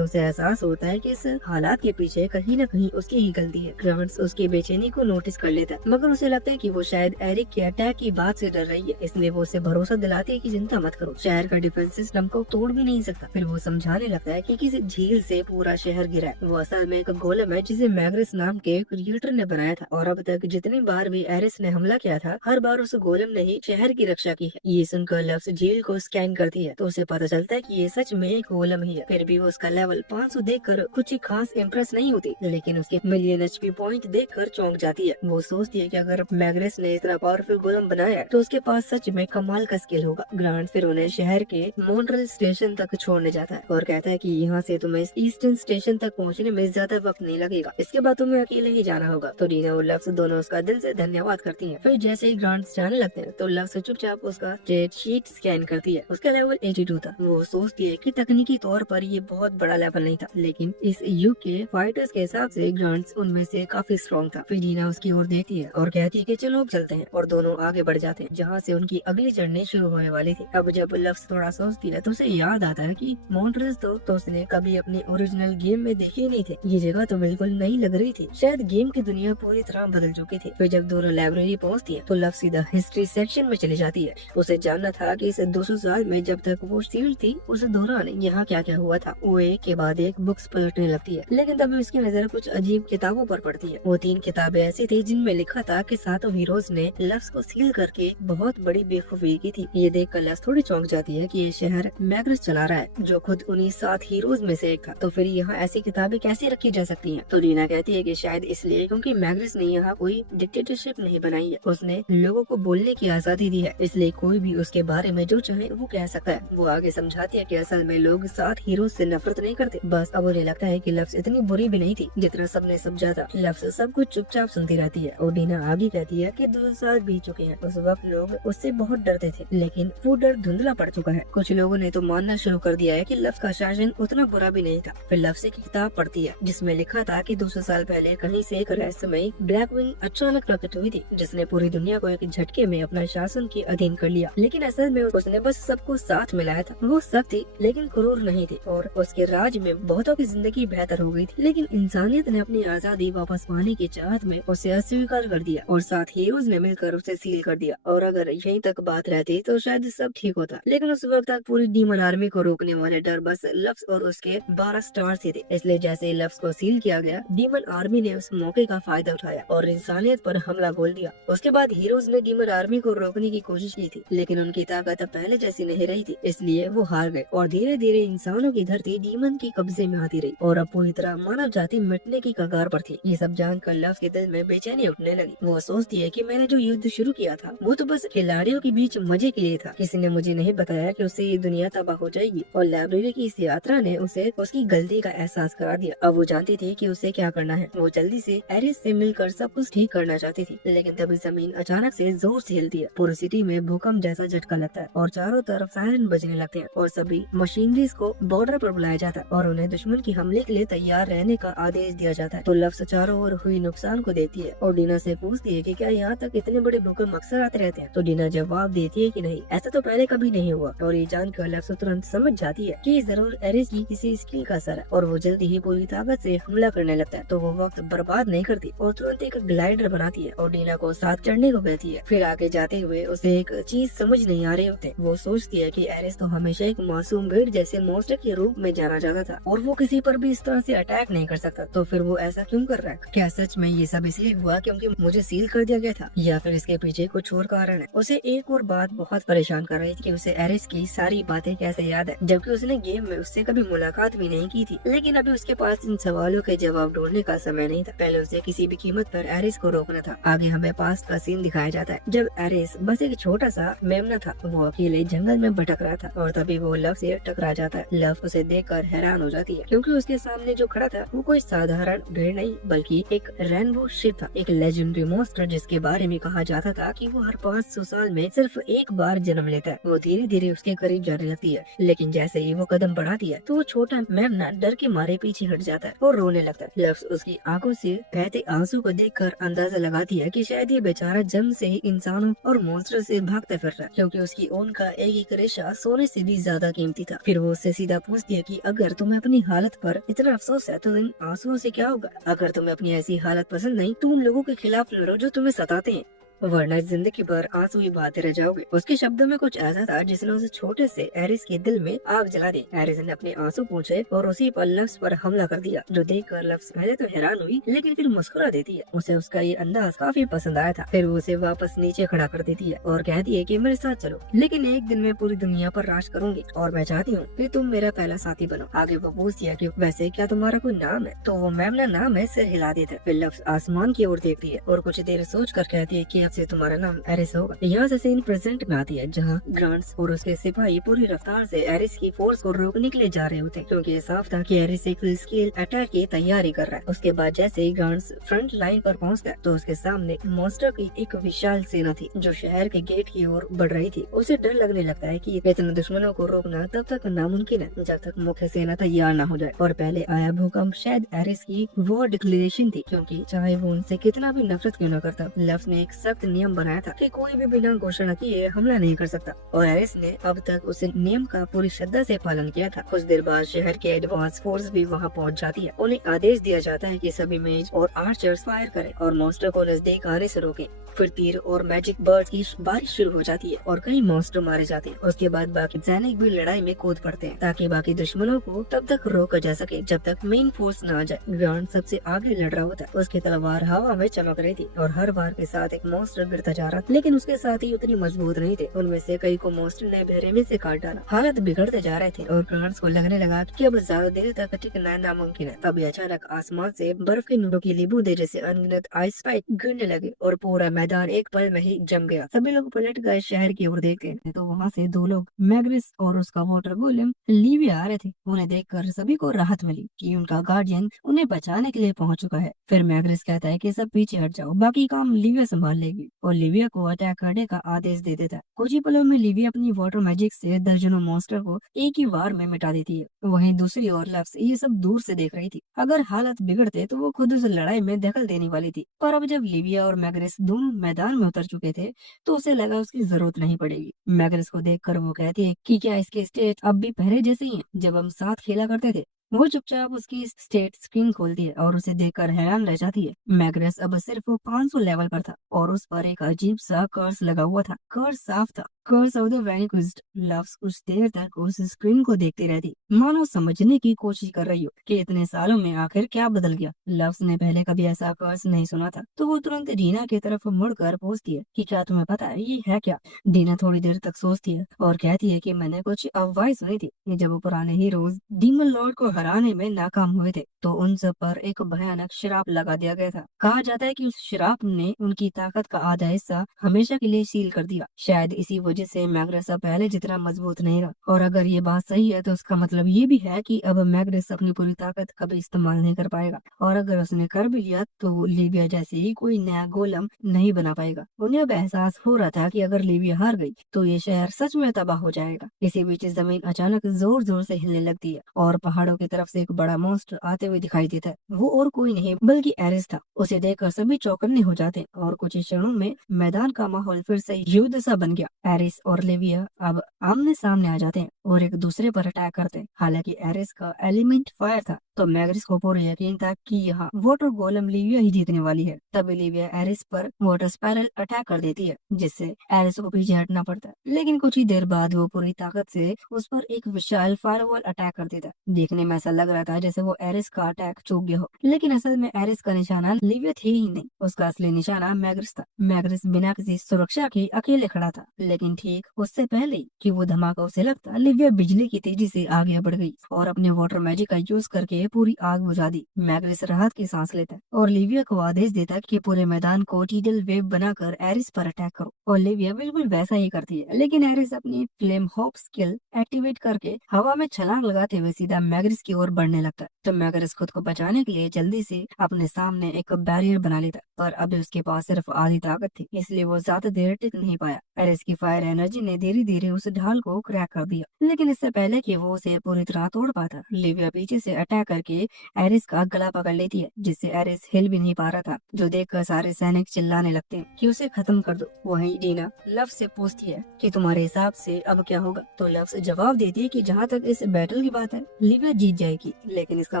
उसे एहसास होता है कि इस हालात के पीछे कहीं न कहीं उसकी ही गलती है। ग्रांट्स उसकी बेचैनी को नोटिस कर लेता है, मगर उसे लगता है कि वो शायद एरिक के अटैक की बात से डर रही है, इसलिए वो उसे भरोसा दिलाती है कि चिंता मत करो, शहर का डिफेंस सिस्टम को तोड़ भी नहीं सकता। फिर वो समझाने लगता है कि किसी झील से पूरा शहर गिरा है। वो असल में एक गोलम है जिसे मैग्रेस नाम के क्रिएटर ने बनाया था, और अब तक जितनी बार भी एरिस ने हमला किया था, हर बार उस गोलम ने ही शहर की रक्षा की है। ये सुनकर लव्स झील को स्कैन करती है तो उसे पता चलता है कि ये सच में एक गोलम ही है। फिर भी वो उसका लेवल 500 देखकर कुछ खास इम्प्रेस नहीं होती, लेकिन उसके मिलियन एचपी पॉइंट देखकर चौंक जाती है। वो सोचती है कि अगर मैग्रेस ने इतना पावरफुल गोलम बनाया तो उसके पास सच में कमाल का स्किल होगा। ग्रांट फिर उन्हें शहर के मॉन्ट्रियल स्टेशन तक छोड़ने जाता है और कहता है कि यहाँ से तुम्हें ईस्टर्न स्टेशन तक पहुँचने में ज्यादा वक्त नहीं लगेगा, इसके बाद तुम्हें अकेले ही जाना होगा। तो डीना और लव्स दोनों उसका दिल से धन्यवाद करती है। फिर जैसे ही ग्रांट जाने लगते हैं तो लव्स चुपचाप उसका डेट शीट स्कैन करती है। उसका लेवल 82 था। वो सोचती है कि तकनीकी तौर पर ये बहुत बड़ा लेवल नहीं था, लेकिन इस युग के फाइटर्स के हिसाब से ग्रांट्स उनमें से काफी स्ट्रॉन्ग था। फिर डीना उसकी ओर देखती है और कहती है कि चलो अब चलते हैं, और दोनों आगे बढ़ जाते हैं जहाँ से उनकी अगली जर्नी शुरू होने वाली थी। अब जब लव्स थोड़ा सोचती है तो उसे याद आता है कि मॉन्ट्रियल तो उसने कभी अपनी ओरिजिनल गेम में देखे ही नहीं थे। ये जगह तो बिल्कुल नई लग रही थी, शायद गेम की दुनिया पूरी तरह बदल चुकी थी। फिर जब दोनों लाइब्रेरी पहुँचती है तो लव सीधा हिस्ट्री सेक्शन में चली जाती है। उसे जानना था कि इस 200 साल में जब तक वो सील थी उस दौरान यहाँ क्या क्या हुआ था। वो एक के बाद एक बुक्स पलटने लगती है, लेकिन तभी उसकी नजर कुछ अजीब किताबों पर पड़ती है। वो 3 किताबें ऐसी थी जिनमें लिखा था कि सातों हीरोज ने लव्स को सील करके बहुत बड़ी बेवकूफी की थी। ये देखकर लव्स थोड़ी चौंक जाती है कि ये शहर मैग्रेस चला रहा है, जो खुद उन्हीं 7 हीरोज में से एक था। तो फिर यहाँ ऐसी किताबें कैसे रखी जा सकती हैं? तो लीना कहती है कि शायद इसलिए क्योंकि मैग्रेस ने यहाँ कोई डिक्टेटरशिप नहीं बनाई है, उसने लोगों को बोलने की आजादी दी है, इसलिए कोई भी उसके बारे में जो चाहे वो कह सकता है। वो आगे समझाती है कि असल में लोग 7 हीरो से नफरत नहीं करते, बस अब उन्हें लगता है कि लव्स इतनी बुरी भी नहीं थी जितना सबने समझा था। लव्स सब कुछ चुपचाप सुनती रहती है और डीना आगे कहती है कि 2 साल बीत चुके हैं, उस वक्त लोग उससे बहुत डरते थे, लेकिन वो डर धुंधला पड़ चुका है। कुछ लोगों ने तो मानना शुरू कर दिया है कि लव्स का शासन उतना बुरा भी नहीं था। फिर लव्स एक किताब पढ़ती है जिसमें लिखा था कि 200 साल पहले कहीं से एक रहस्यमयी ब्लैक विंग अचानक प्रकट हुई थी, जिसने पूरी दुनिया को एक झटके में अपना शासन के अधीन कर लिया। लेकिन असल में उसने बस सबको साथ मिलाया था। वो सब थी लेकिन क्रूर नहीं थी, और उसके राज में बहुतों की जिंदगी बेहतर हो गई थी। लेकिन इंसानियत ने अपनी आजादी वापस पाने की चाहत में उसे अस्वीकार कर दिया और 7 हीरोज ने मिलकर उसे सील कर दिया। और अगर यहीं तक बात रहती तो शायद सब ठीक होता, लेकिन उस वक्त तक पूरी डीमन आर्मी को रोकने वाले डर बस लव्स और उसके 12 स्टार्स ही थे। इसलिए जैसे ही लव्स को सील किया गया, डीमन आर्मी ने उस मौके का फायदा उठाया और इंसानियत पर हमला बोल दिया। उसके बाद हीरोज ने डीमन आर्मी को रोकने की कोशिश की थी, लेकिन उनकी ताकत पहले जैसी नहीं रही थी, इसलिए वो हार गए और धीरे धीरे इंसानों की धरती डीमन के कब्जे में आती रही और अब पूरी तरह मानव जाति मिटने की कगार पर थी। ये सब जानकर लव्स के दिल में बेचैनी उठने लगी। वो सोचती है कि मैंने जो युद्ध शुरू किया था वो तो बस खिलाड़ियों के बीच मजे के लिए था। किसी ने मुझे नहीं बताया कि उससे ये दुनिया तबाह हो जाएगी, और लाइब्रेरी की इस यात्रा ने उसे उसकी गलती का एहसास करा दिया। अब वो जानती थी कि उसे क्या करना है। वो जल्दी से एरिस से मिलकर सब कुछ ठीक करना चाहती थी, लेकिन तभी जमीन अचानक से जोर से हिलती है। पूरी सिटी में भूकंप जैसा झटका लगता है और चारों तरफ सायरन बजने लगते हैं और सभी मशीनरीज को बॉर्डर पर बुलाया जाता है और उन्हें दुश्मन की हमले के लिए तैयार रहने का आदेश दिया जाता है। तो लव्स चारों ओर हुई नुकसान को देखती है और डीना से पूछती है कि क्या यहाँ तक इतने बड़े भूकंप अक्सर आते रहते हैं? तो डीना जवाब देती है कि नहीं, ऐसा तो पहले कभी नहीं हुआ। और ये जानकर लव्स तुरंत समझ जाती है कि ये जरूर एरिस की किसी स्किल का असर है, और वो जल्दी ही पूरी ताकत से हमला करने लगता है। तो वो वक्त बर्बाद नहीं करती और तुरंत एक ग्लाइडर बनाती है और डीना को साथ चढ़ने को कहती है। फिर आगे जाते हुए उसे एक चीज समझ नहीं आ रही होती। वो सोचती है कि एरिस तो हमेशा एक मासूम भेड़ जैसे मॉन्स्टर के रूप में जाना जाता था और वो किसी पर भी इस तरह से अटैक नहीं कर सकता, तो फिर वो ऐसा क्यों कर रहा है? क्या सच में ये सब इसलिए हुआ क्योंकि मुझे सील कर दिया गया था, या फिर इसके पीछे कुछ और कारण है? उसे एक और बात बहुत परेशान कर रही थी कि उसे एरिस की सारी बातें कैसे याद है। जबकि उसने गेम में उससे कभी मुलाकात भी नहीं की थी। लेकिन अभी उसके पास इन सवालों के जवाब ढूंढने का समय नहीं था। पहले उसे किसी भी कीमत पर एरिस को रोकना था। आगे हमें पास्ट का सीन दिखाया जाता है जब एरिस बस एक छोटा सा मेमना था। वो अकेले जंगल में भटक रहा था और तभी वो लव से टकरा जाता है। लव उसे देखकर हैरान हो जाती है क्योंकि उसके सामने जो खड़ा था वो कोई साधारण भेड़ नहीं बल्कि एक रेनबो शिप था, एक लेजेंडरी मॉन्स्टर जिसके बारे में कहा जाता था कि वो हर 500 साल में सिर्फ एक बार जन्म लेता है। वो धीरे धीरे उसके करीब जाने लगती है, लेकिन जैसे ही वो कदम बढ़ाती है तो वो छोटा मेमना डर के मारे पीछे हट जाता है और रोने लगता है। लव्स उसकी आंखों से बहते आंसू को देखकर अंदाजा लगाती है कि शायद ये बेचारा जन्म से ही इंसानों और मॉन्स्टर से भागता फिर रहा है, क्योंकि उसकी ऊन का एक एक रेशा सोने से भी ज्यादा कीमती था। फिर वो उससे सीधा पूछती है कि अगर तुम्हें अपनी हालत पर इतना अफसोस है तो इन आंसुओं से क्या होगा? अगर तुम्हें अपनी ऐसी हालत पसंद नहीं तो उन लोगों के खिलाफ लड़ो जो तुम्हें सताते हैं, वरना जिंदगी भर आंसू ही बहाते रह जाओगे। उसके शब्दों में कुछ ऐसा था जिसने उसे छोटे से एरिस के दिल में आग जला दी। एरिस ने अपने आंसू पूछे और उसी पर लव्स पर हमला कर दिया, जो देखकर लव्स पहले तो हैरान हुई लेकिन फिर मुस्कुरा देती है। उसे उसका ये अंदाज काफी पसंद आया था। फिर वो उसे वापस नीचे खड़ा कर देती है और कहती है कि मेरे साथ चलो, लेकिन एक दिन मैं पूरी दुनिया पर राज करूंगी और मैं चाहती हूँ कि तुम मेरा पहला साथी बनो। आगे वो पूछती है कि वैसे क्या तुम्हारा कोई नाम है? तो वो मेमना नाम है, सिर हिला देते। फिर लव्स आसमान की ओर देखती है और कुछ देर सोच कर कहती है कि अब से तुम्हारा नाम एरिस होगा। यहाँ से सीन प्रेजेंट में आती है जहाँ ग्रांट्स और उसके सिपाही पूरी रफ्तार से एरिस की फोर्स को रोकने के लिए जा रहे होते, क्योंकि ये साफ था कि एरिस एक स्केल अटैक की तैयारी कर रहा है। उसके बाद जैसे ही ग्रांट्स फ्रंट लाइन पर पहुँचता है तो उसके सामने मॉन्स्टर की एक विशाल सेना थी जो शहर के गेट की ओर बढ़ रही थी। उसे डर लगने लगता है कि इतने दुश्मनों को रोकना तब तक नामुमकिन है जब तक मुख्य सेना तैयार न हो जाए। और पहले आया भूकंप शायद एरिस की वॉर डिक्लेरेशन थी, क्योंकि चाहे वो उनसे कितना भी नफरत क्यों न करता, लव्स ने एक सख्त नियम बनाया था कि कोई भी बिना घोषणा किए हमला नहीं कर सकता। और एरिस ने अब तक उस नियम का पूरी श्रद्धा से पालन किया था। कुछ देर बाद शहर के एडवांस फोर्स भी वहां पहुंच जाती है। उन्हें आदेश दिया जाता है कि सभी मेज और आर्चर्स फायर करें और मॉन्स्टर को नजदीक आने से रोकें। फिर तीर और मैजिक बर्ड की बारिश शुरू हो जाती है और कई मॉन्स्टर मारे जाते हैं। उसके बाद बाकी सैनिक भी लड़ाई में कूद पड़ते हैं ताकि बाकी दुश्मनों को तब तक रोका जा सके जब तक मेन फोर्स न आ जाए। ग्रांड सबसे आगे लड़ रहा होता है। उसकी तलवार हवा में चमक रही थी और हर वार के साथ एक मॉन्स्टर गिरता जा रहा था, लेकिन उसके साथ ही उतनी मजबूत नहीं थे। उनमें से कई को मॉन्स्टर ने बेरहमी से काट डाला। हालत बिगड़ते जा रहे थे और ग्रांड्स को लगने लगा कि अब ज्यादा देर तक टिकना नामुमकिन है। तभी अचानक आसमान से बर्फ के नूरों की लीबूदे जैसे अनगिनत आइस स्पाइक गिरने लगे और पूरा मैदान एक पल में ही जम गया। सभी लोग पलट गए शहर की ओर देखते हैं तो वहाँ से दो लोग मैग्रिस और उसका वाटर गोलेम लीविया आ रहे थे। उन्हें देखकर सभी को राहत मिली कि उनका गार्डियन उन्हें बचाने के लिए पहुंच चुका है। फिर मैग्रिस कहता है कि सब पीछे हट जाओ, बाकी काम लिविया संभाल लेगी और लिविया को अटैक करने का आदेश दे देता है। कुछ ही पलों में लिविया अपनी वाटर मैजिक से दर्जनों मॉन्स्टर को एक ही वार में मिटा देती है। वहीं दूसरी ओर लव्स ये सब दूर से देख रही थी। अगर हालत बिगड़ते तो वो खुद उस लड़ाई में दखल देने वाली थी, पर अब जब लिविया और मैग्रिस दोनों मैदान में उतर चुके थे तो उसे लगा उसकी जरूरत नहीं पड़ेगी। मैग्रिस को देखकर वो कहती है कि क्या इसके स्टेट अब भी पहले जैसे ही हैं जब हम साथ खेला करते थे। वो चुपचाप उसकी स्टेट स्क्रीन खोलती है और उसे देखकर हैरान रह जाती है। मैग्रेस अब सिर्फ वो 500 लेवल पर था और उस पर एक अजीब सा कर्स लगा हुआ था। कर्स साफ था, कर्स ऑफ द वैनिक्विज्ड। लव्स कुछ देर तक उस स्क्रीन को देखती रहती, मानो समझने की कोशिश कर रही हो कि इतने सालों में आखिर क्या बदल गया। लव्स ने पहले कभी ऐसा कर्स नहीं सुना था, तो वो तुरंत डीना की तरफ मुड़कर पूछती है कि क्या तुम्हें पता है ये है क्या? डीना थोड़ी देर तक सोचती है और कहती है कि मैंने कुछ अफवाहें सुनी थी कि जब वो पुराने हीरोज डीमन लॉर्ड को हराने में नाकाम हुए थे तो उन सब पर एक भयानक श्राप लगा दिया गया था। कहा जाता है कि उस श्राप ने उनकी ताकत का आधा हिस्सा हमेशा के लिए सील कर दिया। शायद इसी वजह से मैग्रेस अब पहले जितना मजबूत नहीं रहा। और अगर ये बात सही है तो उसका मतलब ये भी है कि अब मैग्रेस अपनी पूरी ताकत कभी इस्तेमाल नहीं कर पाएगा, और अगर उसने कर भी लिया तो लिविया जैसे ही कोई नया गोलम नहीं बना पाएगा। उन्हें अब एहसास हो रहा था कि अगर लिविया हार गई तो ये शहर सच में तबाह हो जाएगा। इसी बीच जमीन अचानक जोर जोर से हिलने लगती है और पहाड़ों की तरफ से एक बड़ा मॉन्स्टर आते हुए दिखाई देता है। वो और कोई नहीं बल्कि एरिस था। उसे देखकर सभी चौकन्ने हो जाते हैं और कुछ ही क्षणों में मैदान का माहौल फिर से युद्ध सा बन गया। एरिस और लिविया अब आमने सामने आ जाते हैं और एक दूसरे पर अटैक करते हैं। हालांकि एरिस का एलिमेंट फायर था तो मैग्रिस को पूरा यकीन था कि यहाँ वाटर गोलम लिविया ही जीतने वाली है। तभी लिविया एरिस पर वाटर स्पाइरल अटैक कर देती है, जिससे एरिस को पीछे हटना पड़ता है। लेकिन कुछ ही देर बाद वो पूरी ताकत से उस पर एक विशाल फायरवॉल अटैक कर देता है। देखने में ऐसा लग रहा था जैसे वो एरिस का अटैक चूक गया हो, लेकिन असल में एरिस का निशाना लिविया थी ही नहीं, उसका असली निशाना मैग्रिस था। मैग्रिस बिना किसी सुरक्षा के अकेले खड़ा था, लेकिन ठीक उससे पहले कि वो धमाका उसे लगता, लिविया बिजली की तेजी से आगे बढ़ गई और अपने वाटर मैजिक का यूज करके पूरी आग बुझा दी। मैग्रिस राहत की सांस लेता है और लिविया को आदेश देता कि पूरे मैदान को टीडल वेव बनाकर एरिस पर अटैक करो, और लिविया बिल्कुल वैसा ही करती है। लेकिन एरिस अपनी फ्लेम हॉप स्किल एक्टिवेट करके हवा में छलांग लगाते हुए सीधा मैग्रिस की ओर बढ़ने लगता है। तो मैग्रिस खुद को बचाने के लिए जल्दी से अपने सामने एक बैरियर बना लेता, पर अभी उसके पास सिर्फ आधी ताकत थी, इसलिए वो ज्यादा देर टिक नहीं पाया। एरिस की फायर एनर्जी ने धीरे धीरे उस ढाल को क्रैक कर दिया, लेकिन इससे पहले कि वो उसे पूरी तरह तोड़ पाता, लिविया पीछे से अटैक करके एरिस का गला पकड़ लेती है, जिससे एरिस हिल भी नहीं पा रहा था, जो देखकर सारे सैनिक चिल्लाने लगते हैं कि उसे खत्म कर दो। वहीं डीना लव से पूछती है कि तुम्हारे हिसाब से अब क्या होगा, तो लव से जवाब देती है कि जहाँ तक इस बैटल की बात है, लिविया जीत जाएगी, लेकिन इसका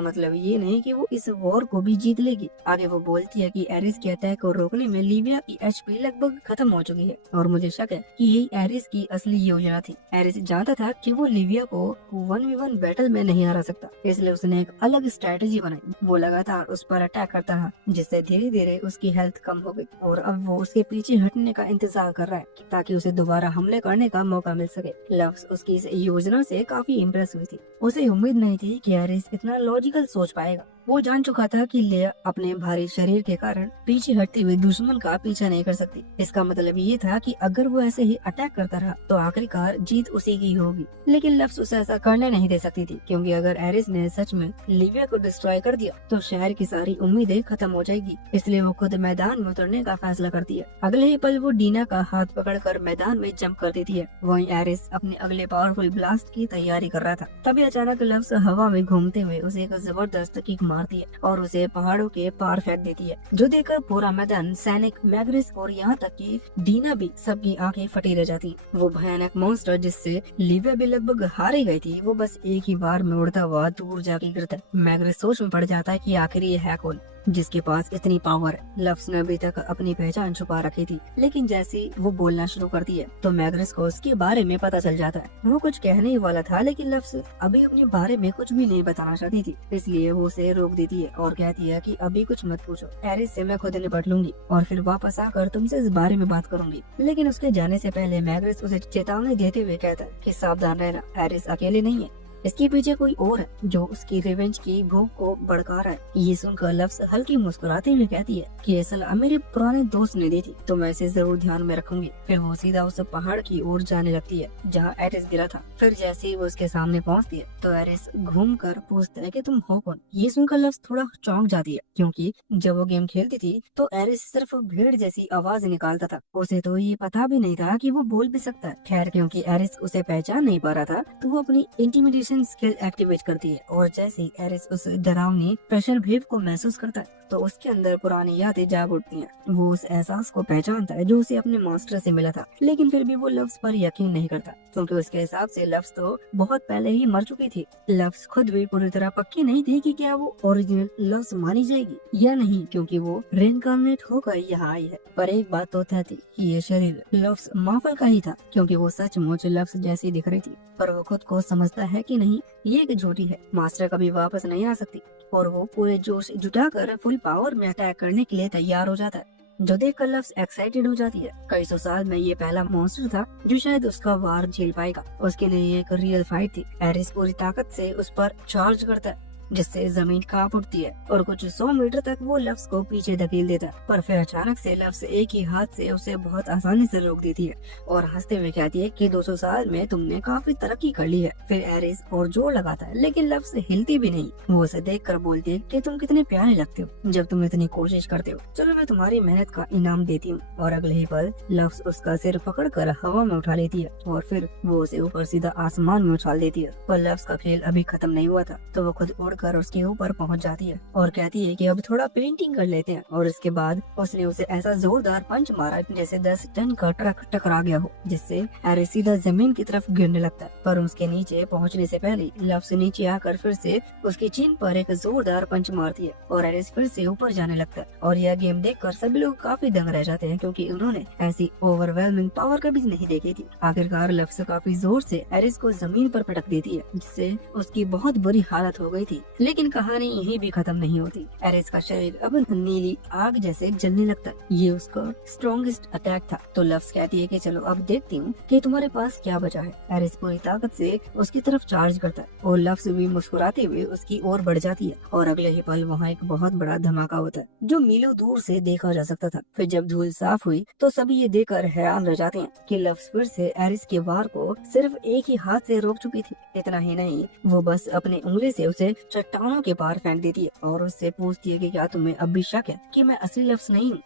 मतलब ये नहीं कि वो इस वॉर को भी जीत लेगी। आगे वो बोलती है कि एरिस के अटैक को रोकने में लिविया की एचपी लगभग खत्म हो चुकी है, और मुझे शक है कि यही एरिस की असली योजना थी। एरिस जानता था कि वो लिविया को 1v1 बैटल में नहीं हरा सकता, इसलिए उसने एक अलग स्ट्रेटेजी बनाई। वो लगातार उस पर अटैक करता रहा, जिससे धीरे धीरे उसकी हेल्थ कम हो गई, और अब वो उसके पीछे हटने का इंतजार कर रहा है ताकि उसे दोबारा हमले करने का मौका मिल सके। लव्स उसकी इस योजना से काफी इम्प्रेस हुई थी। उसे उम्मीद नहीं थी कि एरिस इतना लॉजिकल सोच पाएगा। वो जान चुका था कि लेया अपने भारी शरीर के कारण पीछे हटते हुए दुश्मन का पीछा नहीं कर सकती। इसका मतलब ये था कि अगर वो ऐसे ही अटैक करता रहा तो आखिरकार जीत उसी की होगी। लेकिन लव्स उसे ऐसा करने नहीं दे सकती थी, क्योंकि अगर एरिस ने सच में लिविया को डिस्ट्रॉय कर दिया तो शहर की सारी उम्मीदें खत्म हो जाएगी। इसलिए वो खुद मैदान में उतरने का फैसला करती है। अगले ही पल वो डीना का हाथ पकड़कर मैदान में जंप कर देती है। वहीं एरिस अपने अगले पावरफुल ब्लास्ट की तैयारी कर रहा था। तभी अचानक लव्स हवा में घूमते हुए उसे एक जबरदस्त किक मारती है और उसे पहाड़ों के पार फेंक देती है, जो देखकर पूरा मैदान, सैनिक, मैग्रिस और यहाँ तक कि डीना भी सबकी आंखें फटी रह जाती। वो भयानक मॉन्स्टर जिससे लिविया भी लगभग हार ही गई थी, वो बस एक ही बार में उड़ता हुआ दूर जाके गिरता है। मैग्रिस सोच में पड़ जाता है कि आखिर ये है कौन जिसके पास इतनी पावर है। लव्स ने अभी तक अपनी पहचान छुपा रखी थी, लेकिन जैसे वो बोलना शुरू करती है तो मैग्रिस को उसके बारे में पता चल जाता है। वो कुछ कहने ही वाला था, लेकिन लव्स अभी अपने बारे में कुछ भी नहीं बताना चाहती थी, इसलिए वो उसे रोक देती है और कहती है कि अभी कुछ मत पूछो, एरिस से मैं खुद निपट लूंगी और फिर वापस आकर तुमसे इस बारे में बात करूंगी। लेकिन उसके जाने से पहले मैग्रिस उसे चेतावनी देते हुए कहता है कि सावधान रहना, एरिस अकेले नहीं है, इसके पीछे कोई और है जो उसकी रिवेंज की भूख को भड़का रहा है। ये सुनकर लव्स हल्की मुस्कुराते हुए कहती है कि सलाह मेरे पुराने दोस्त ने दी थी, तो मैं इसे जरूर ध्यान में रखूंगी। फिर वो सीधा उस पहाड़ की ओर जाने लगती है जहाँ एरिस गिरा था। फिर जैसे ही वो उसके सामने पहुँचती है तो एरिस घूमकर पूछता है कि तुम हो कौन। ये सुनकर लव्स थोड़ा चौंक जाती है, क्योंकि जब वो गेम खेलती थी तो एरिस सिर्फ भेड़ जैसी आवाज निकालता था। उसे तो ये पता भी नहीं था कि वो बोल भी सकता है। खैर, क्योंकि एरिस उसे पहचान नहीं पा रहा था तो वो अपनी इंटिमिडेशन स्किल एक्टिवेट करती है, और जैसे ही एरिस उस डरावनी प्रेशर वेव को महसूस करता है तो उसके अंदर पुरानी यादें जाग उठती हैं। वो उस एहसास को पहचानता है जो उसे अपने मास्टर से मिला था, लेकिन फिर भी वो लव्स पर यकीन नहीं करता, क्योंकि उसके हिसाब से लव्स तो बहुत पहले ही मर चुकी थी। लव्स खुद भी पूरी तरह पक्की नहीं थी कि क्या वो ओरिजिनल लव्स मानी जाएगी या नहीं, क्योंकि वो रेनकार्नेट होकर यहाँ आई है। पर एक बात तो तय थी कि ये शरीर लव्स माफल का ही था, क्योंकि वो सचमुच लव्स जैसी दिख रही थी। पर वो खुद को समझता है कि नहीं, ये एक झूठी है, मास्टर कभी वापस नहीं आ सकती, और वो पूरे जोश जुटाकर फुल पावर में अटैक करने के लिए तैयार हो जाता है, जो देखकर लव्स एक्साइटेड हो जाती है। कई सौ साल में ये पहला मॉन्स्टर था जो शायद उसका वार झेल पाएगा। उसके लिए ये एक रियल फाइट थी। एरिस पूरी ताकत से उस पर चार्ज करता है, जिससे जमीन कांप उठती है और कुछ 100 मीटर तक वो लव्स को पीछे धकेल देता है। पर फिर अचानक से लव्स एक ही हाथ से उसे बहुत आसानी से रोक देती है और हंसते हुए कहती है कि 200 साल में तुमने काफी तरक्की कर ली है। फिर एरिस और जोर लगाता है, लेकिन लव्स हिलती भी नहीं। वो उसे देखकर बोलती है कि तुम कितने प्यारे लगते हो जब तुम इतनी कोशिश करते हो, चलो मैं तुम्हारी मेहनत का इनाम देती हूँ। और अगले ही पल लव्स उसका सिर पकड़कर हवा में उठा लेती है और फिर वो उसे ऊपर सीधा आसमान में उछाल देती है। पर लव्स का खेल अभी खत्म नहीं हुआ था, तो वो खुद उड़ उड़कर उसके ऊपर पहुंच जाती है और कहती है कि अब थोड़ा पेंटिंग कर लेते हैं। और इसके बाद उसने उसे ऐसा जोरदार पंच मारा जैसे 10 टन का ट्रक टकरा गया हो, जिससे एरिस सीधा जमीन की तरफ गिरने लगता है। पर उसके नीचे पहुंचने से पहले लफ्स नीचे आकर फिर से उसकी चिन पर एक जोरदार पंच मारती है और एरिस फिर से ऊपर जाने लगता है। और यह गेम देखकर सभी लोग काफी दंग रह जाते हैं, क्योंकि उन्होंने ऐसी ओवरवेलमिंग पावर कभी नहीं देखी थी। आखिरकार लफ्स काफी जोर से एरिस को जमीन पर पटक देती है, जिससे उसकी बहुत बुरी हालत हो गई थी। लेकिन कहानी यहीं भी खत्म नहीं होती। एरिस का शरीर अब नीली आग जैसे जलने लगता है। ये उसका स्ट्रॉन्गेस्ट अटैक था। तो लफ्स कहती है कि चलो अब देखती हूँ कि तुम्हारे पास क्या बचा है। एरिस पूरी ताकत से उसकी तरफ चार्ज करता है और लफ्स भी मुस्कुराते हुए उसकी ओर बढ़ जाती है। और अगले ही पल वहाँ एक बहुत बड़ा धमाका होता है, जो मीलों दूर से देखा जा सकता था। फिर जब धूल साफ हुई तो सभी ये देखकर हैरान रह जाते हैं कि लफ्स फिर से एरिस के वार को सिर्फ एक ही हाथ से रोक चुकी थी। इतना ही नहीं, वो बस अपनी उंगली से उसे चट्टानों के पार फेंक देती है और उससे पूछती है कि क्या तुम्हें अब भी शक है कि मैं असली लफ्स नहीं हूँ।